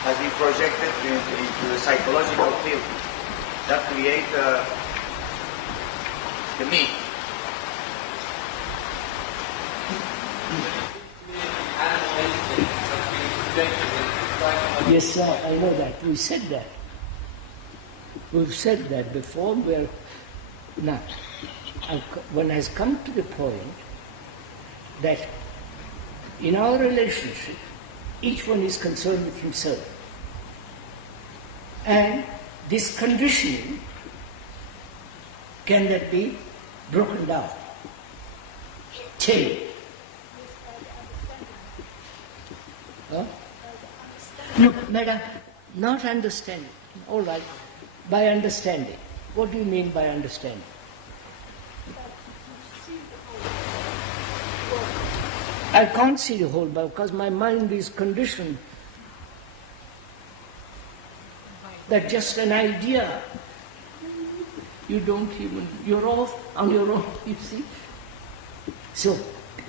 has been projected into the psychological field that create the me. Yes, sir, I know that. We said that. We've said that before. Now, one has come to the point that in our relationship, each one is concerned with himself. And this conditioning, can that be broken down? Changed? Huh? Look, madam, not understanding. All right. By understanding. What do you mean by understanding? I can't see the whole Bible because my mind is conditioned. That's just an idea. You don't even, you're off on your own, you see. So,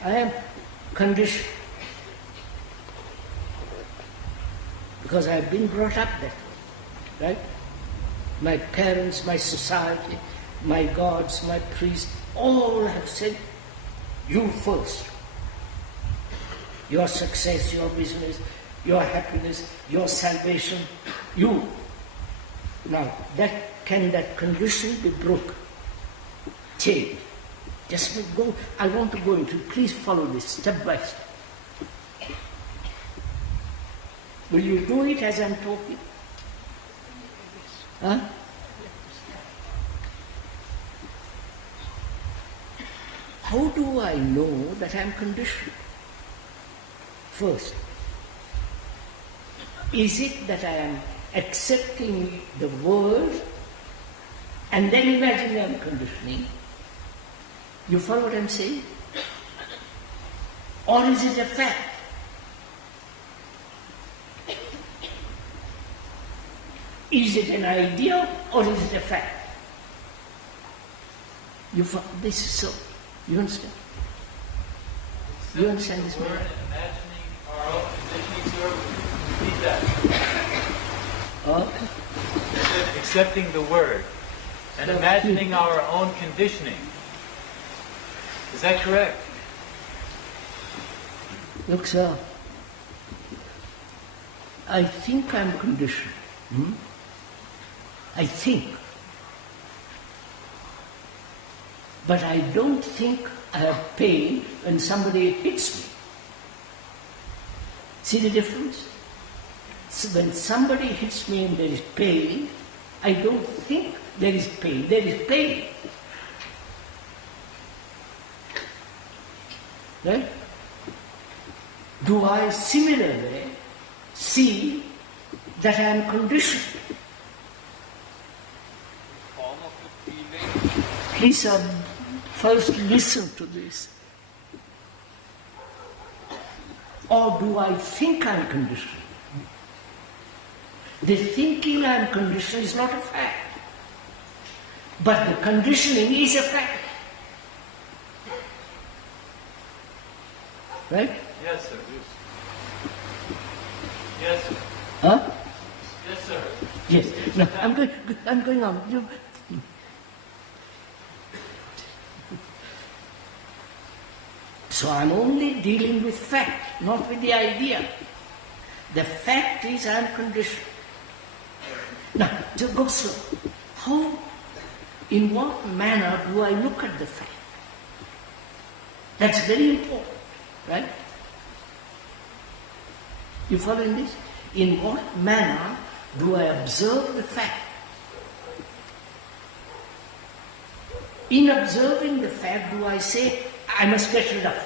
I am conditioned. Because I have been brought up that way, right? My parents, my society, my gods, my priests, all have said, you first. Your success, your business, your happiness, your salvation, you. Now, can that condition be broken? Change. Just go. I want to go into, please follow this step by step. Will you do it as I'm talking? Huh? How do I know that I'm conditioned? First, is it that I am accepting the word and then imagining I'm conditioning? You follow what I'm saying? Or is it a fact? Is it an idea or is it a fact? This is so. You understand? You understand this? We're imagining our own conditioning, sir. Repeat that. accepting the word and imagining our own conditioning. Is that correct? Look, sir, I think I'm conditioned. I think. But I don't think I have pain when somebody hits me. See the difference? So when somebody hits me and there is pain, I don't think there is pain. There is pain. Right? Do I similarly see that I am conditioned? Please first listen to this. Or do I think I am conditioned? The thinking I am conditioned is not a fact. But the conditioning is a fact. Right? Yes, sir. Yes, sir. Huh? Yes, sir. Yes. No, I'm going on. So I'm only dealing with fact, not with the idea. The fact is I'm conditioned. Now, to go slow. How, in what manner do I look at the fact? That's very important, right? You following this? In what manner do I observe the fact? In observing the fact, do I say, I must get rid of it?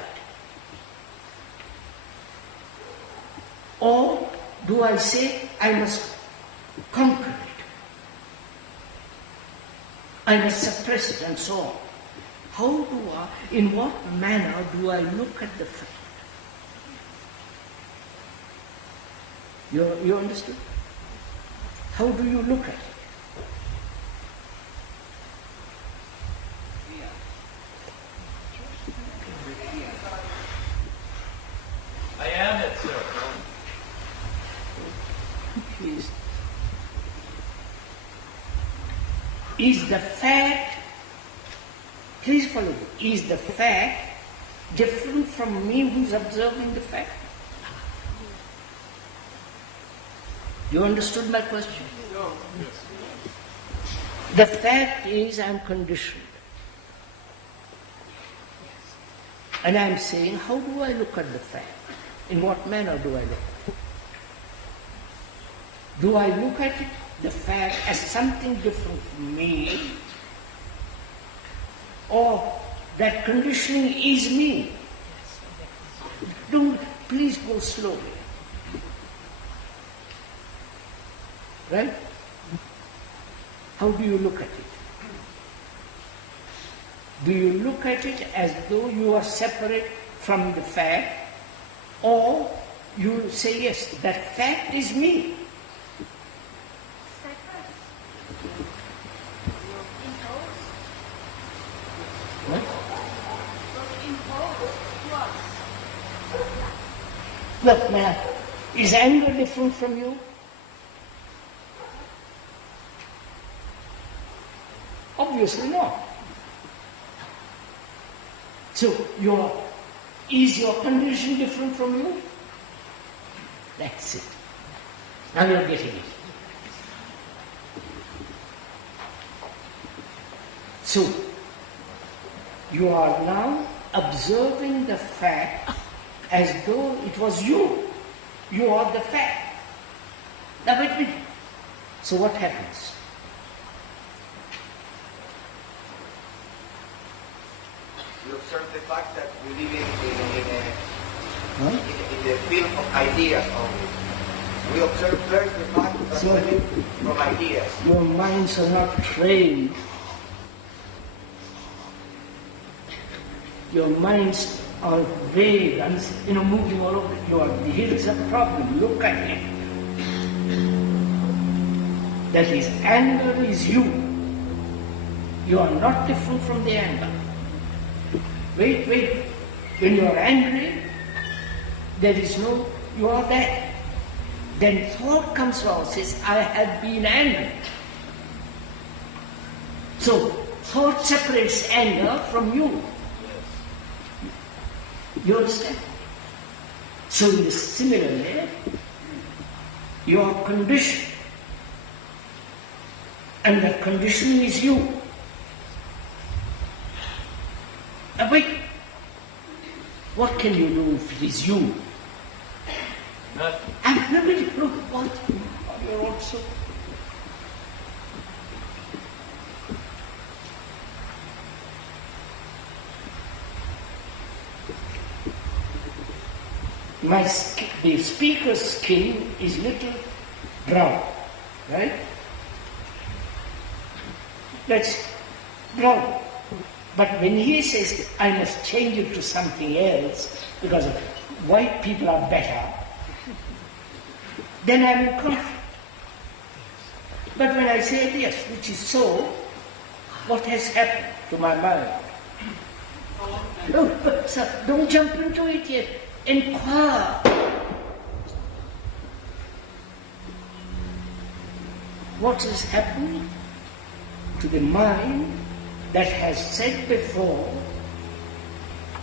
Or do I say, I must conquer it? I must suppress it and so on. How do I, in what manner do I look at the fact? You understood? How do you look at it? I am it, sir. Please. Is the fact, please follow me, is the fact different from me who's observing the fact? You understood my question? No. The fact is I'm conditioned. And I'm saying, how do I look at the fact? In what manner do I look? Do I look at it, the fact, as something different from me? Or that conditioning is me? Don't, please go slowly. Right? How do you look at it? Do you look at it as though you are separate from the fact, or you say, yes, that fact is me? What? Look, man, is anger different from you? Obviously not. So, is your condition different from you? That's it. Now you're getting it. So, you are now observing the fact as though it was you. You are the fact. Now wait a minute. So what happens? We observe the fact that we live in the field of ideas only. We observe first the fact that we live from ideas. Your minds are not trained. Your minds are vague and moving all over. Here is a problem. Look at it. That is, anger is you. You are not different from the anger. Wait. When you are angry, there is no, you are there. Then thought comes along, says, I have been angry. thought separates anger from you. You understand? So similarly, you are conditioned, and that condition is you. But what can you do if it is you? Nothing. And nobody look what you are also. The speaker's skin is little brown, right? That's brown. But when he says, I must change it to something else because white people are better, then I'm in conflict. But when I say yes, which is so, what has happened to my mind? No, so don't jump into it yet. Inquire. What has happened to the mind that has said before,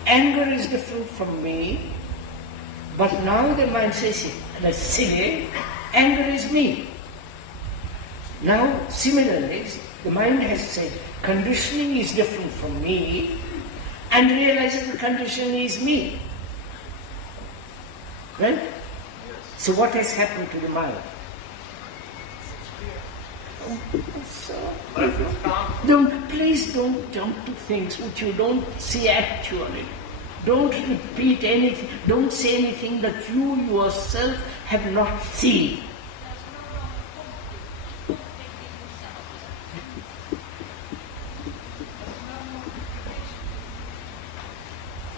anger is different from me, but now the mind says, that's silly, anger is me. Now, similarly, the mind has said, conditioning is different from me, and realizes the conditioning is me. Right? Yes. So what has happened to the mind? Please don't jump to things which you don't see actually. Don't repeat anything, don't say anything that you yourself have not seen.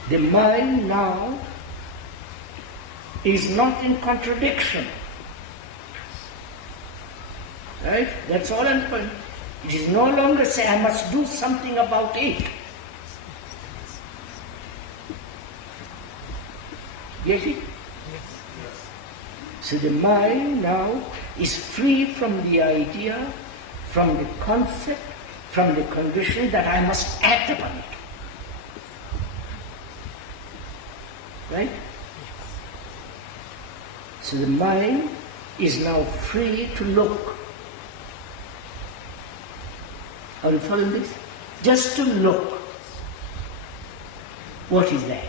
The mind now is not in contradiction. Right? That's all I'm saying. It is no longer say I must do something about it. Get it? Yes. So the mind now is free from the idea, from the concept, from the condition that I must act upon it. Right? So the mind is now free to look. Are you following this? Just to look. What is that?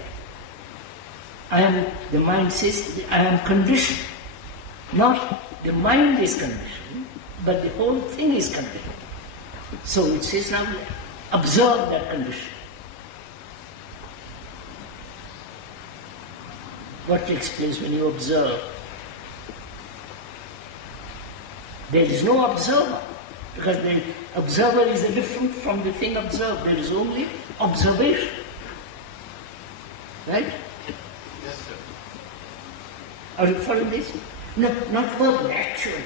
The mind says, I am conditioned. Not the mind is conditioned, but the whole thing is conditioned. So it says now, observe that condition. What takes place when you observe? There is no observer, because the observer is different from the thing observed. There is only observation. Right? Yes, sir. Are you following this? No, not verbally, actually.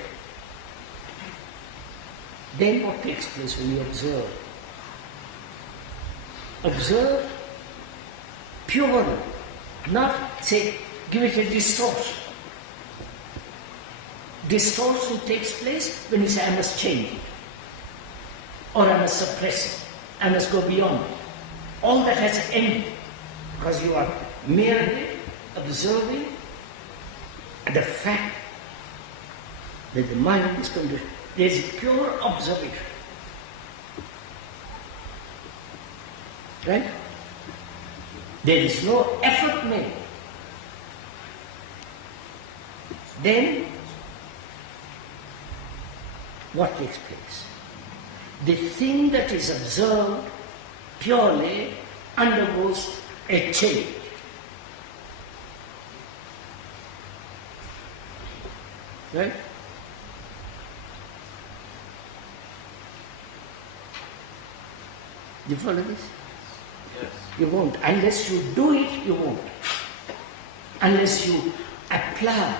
Then what takes place when you observe? Observe purely, not say, give it a distortion. Distortion takes place when you say, I must change it, or I must suppress it, I must go beyond it. All that has ended, because you are merely observing the fact that the mind is conditioned. There is pure observation. Right? There is no effort made. Then, what takes place? The thing that is observed purely undergoes a change. Right? Do you follow this? Yes. You won't. Unless you do it, you won't. Unless you apply,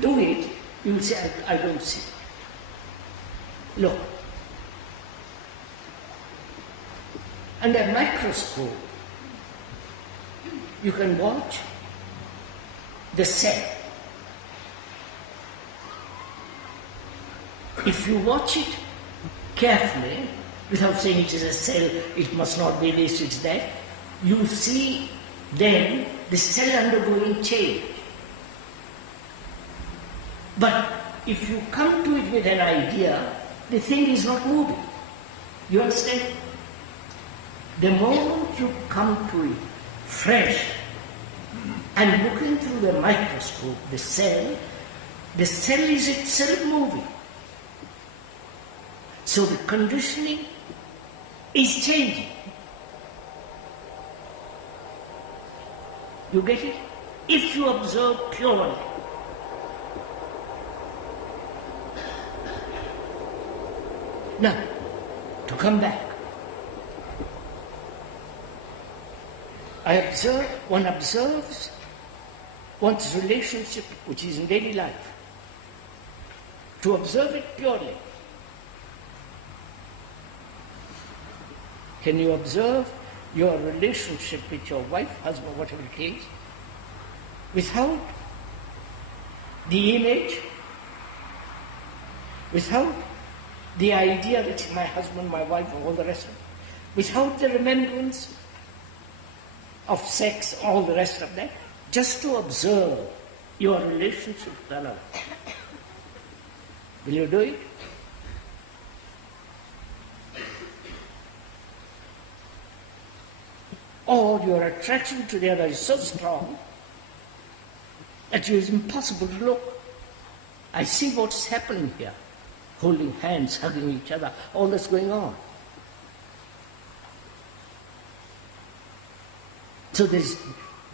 do it, you will say, I don't see. Look. Under a microscope, you can watch the cell. If you watch it carefully, without saying it is a cell, it must not be this, it's that. You see then the cell undergoing change. But if you come to it with an idea, the thing is not moving. You understand? The moment you come to it fresh and looking through the microscope, the cell is itself moving. So the conditioning is changing. You get it? If you observe purely. Now, to come back, one observes one's relationship, which is in daily life. To observe it purely. Can you observe your relationship with your wife, husband, whatever it is, without the image, without the idea that it's my husband, my wife, and all the rest of it, without the remembrance of sex, all the rest of that, just to observe your relationship with another? Will you do it? Or your attraction to the other is so strong that it is impossible to look. I see what's happening here. Holding hands, hugging each other, all that's going on. So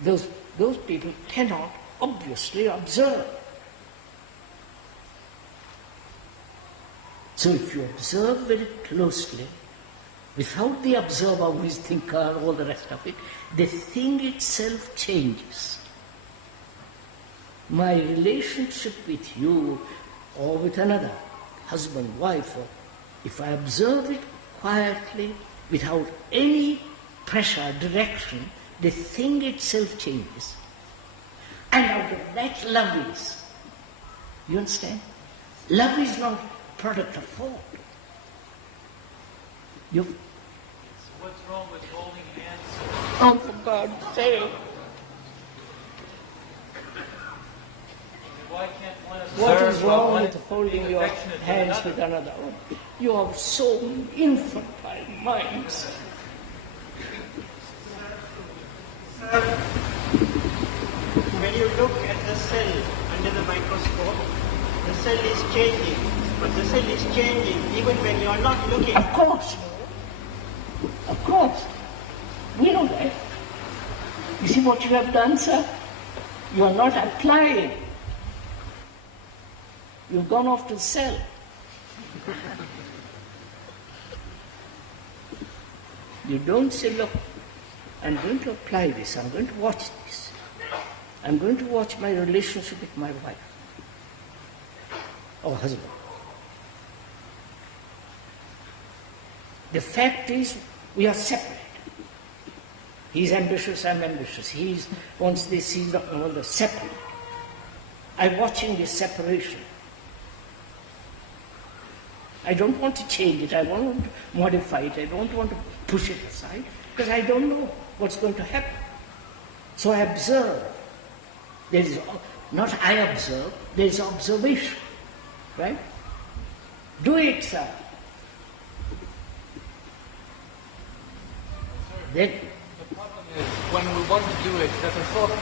those people cannot obviously observe. So if you observe very closely, without the observer who is thinker, all the rest of it, the thing itself changes. My relationship with you or with another, husband, wife, or if I observe it quietly, without any pressure, direction, the thing itself changes. And out of that love is. You understand? Love is not a product of thought. So what's wrong with holding hands? Oh, for God's sake. Why can't one observe What is wrong one with holding your affectionate to hands another? with another? You have so infantile minds. When you look at the cell under the microscope, the cell is changing. But the cell is changing even when you are not looking. Of course. Of course. We know that. You see what you have done, sir? You are not applying. You've gone off to the cell. You don't say, look, I'm going to apply this, I'm going to watch this. I'm going to watch my relationship with my wife or husband. The fact is, we are separate. He's ambitious, I'm ambitious. He wants this, he's not all the separate. I'm watching this separation. I don't want to change it, I don't want to modify it, I don't want to push it aside, because I don't know what's going to happen. So I observe. There is not I observe, there is observation. Right? Do it, sir. Then The problem is when we want to do it, there's a thought to,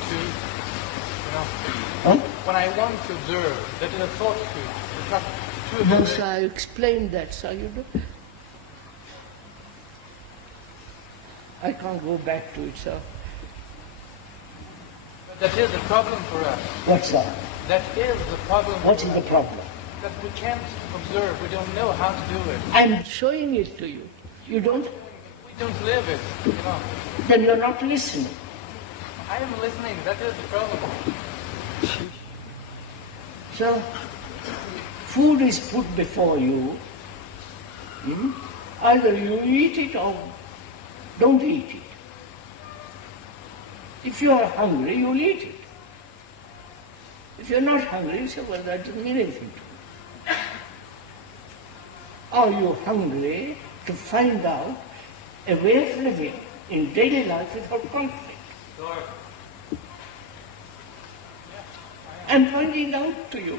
when I want to observe, there is a thought to. No, sir, I explained that, sir, you know. I can't go back to it, sir. But that is the problem for us. What's that? That is the problem. What is the problem? That we can't observe. We don't know how to do it. I'm showing it to you. You don't? We don't live it, Then you're not listening. I am listening. That is the problem. So, food is put before you. Either you eat it or don't eat it. If you are hungry, you'll eat it. If you're not hungry, you say, well, that doesn't mean anything to me. Are you hungry to find out a way of living in daily life without conflict. I'm pointing out to you.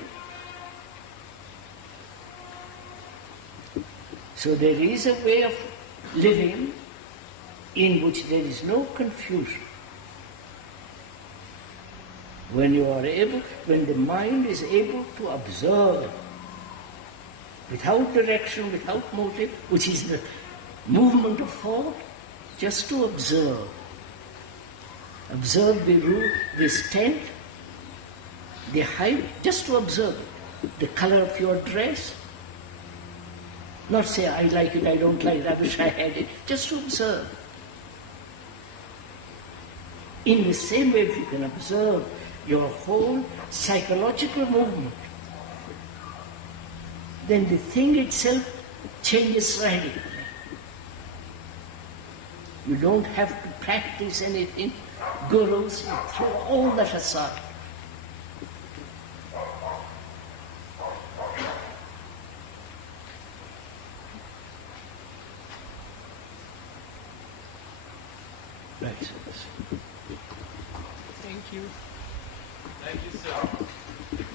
So there is a way of living in which there is no confusion. When you are able, when the mind is able to observe without direction, without motive, which is the movement of thought, just to observe. Observe the room, this tent, the height, just to observe it. The color of your dress. Not say, I like it, I don't like it, I wish I had it. Just to observe. In the same way, if you can observe your whole psychological movement, then the thing itself changes radically. You don't have to practice anything. Gurus will throw all that aside. Right. Thank you. Thank you, sir.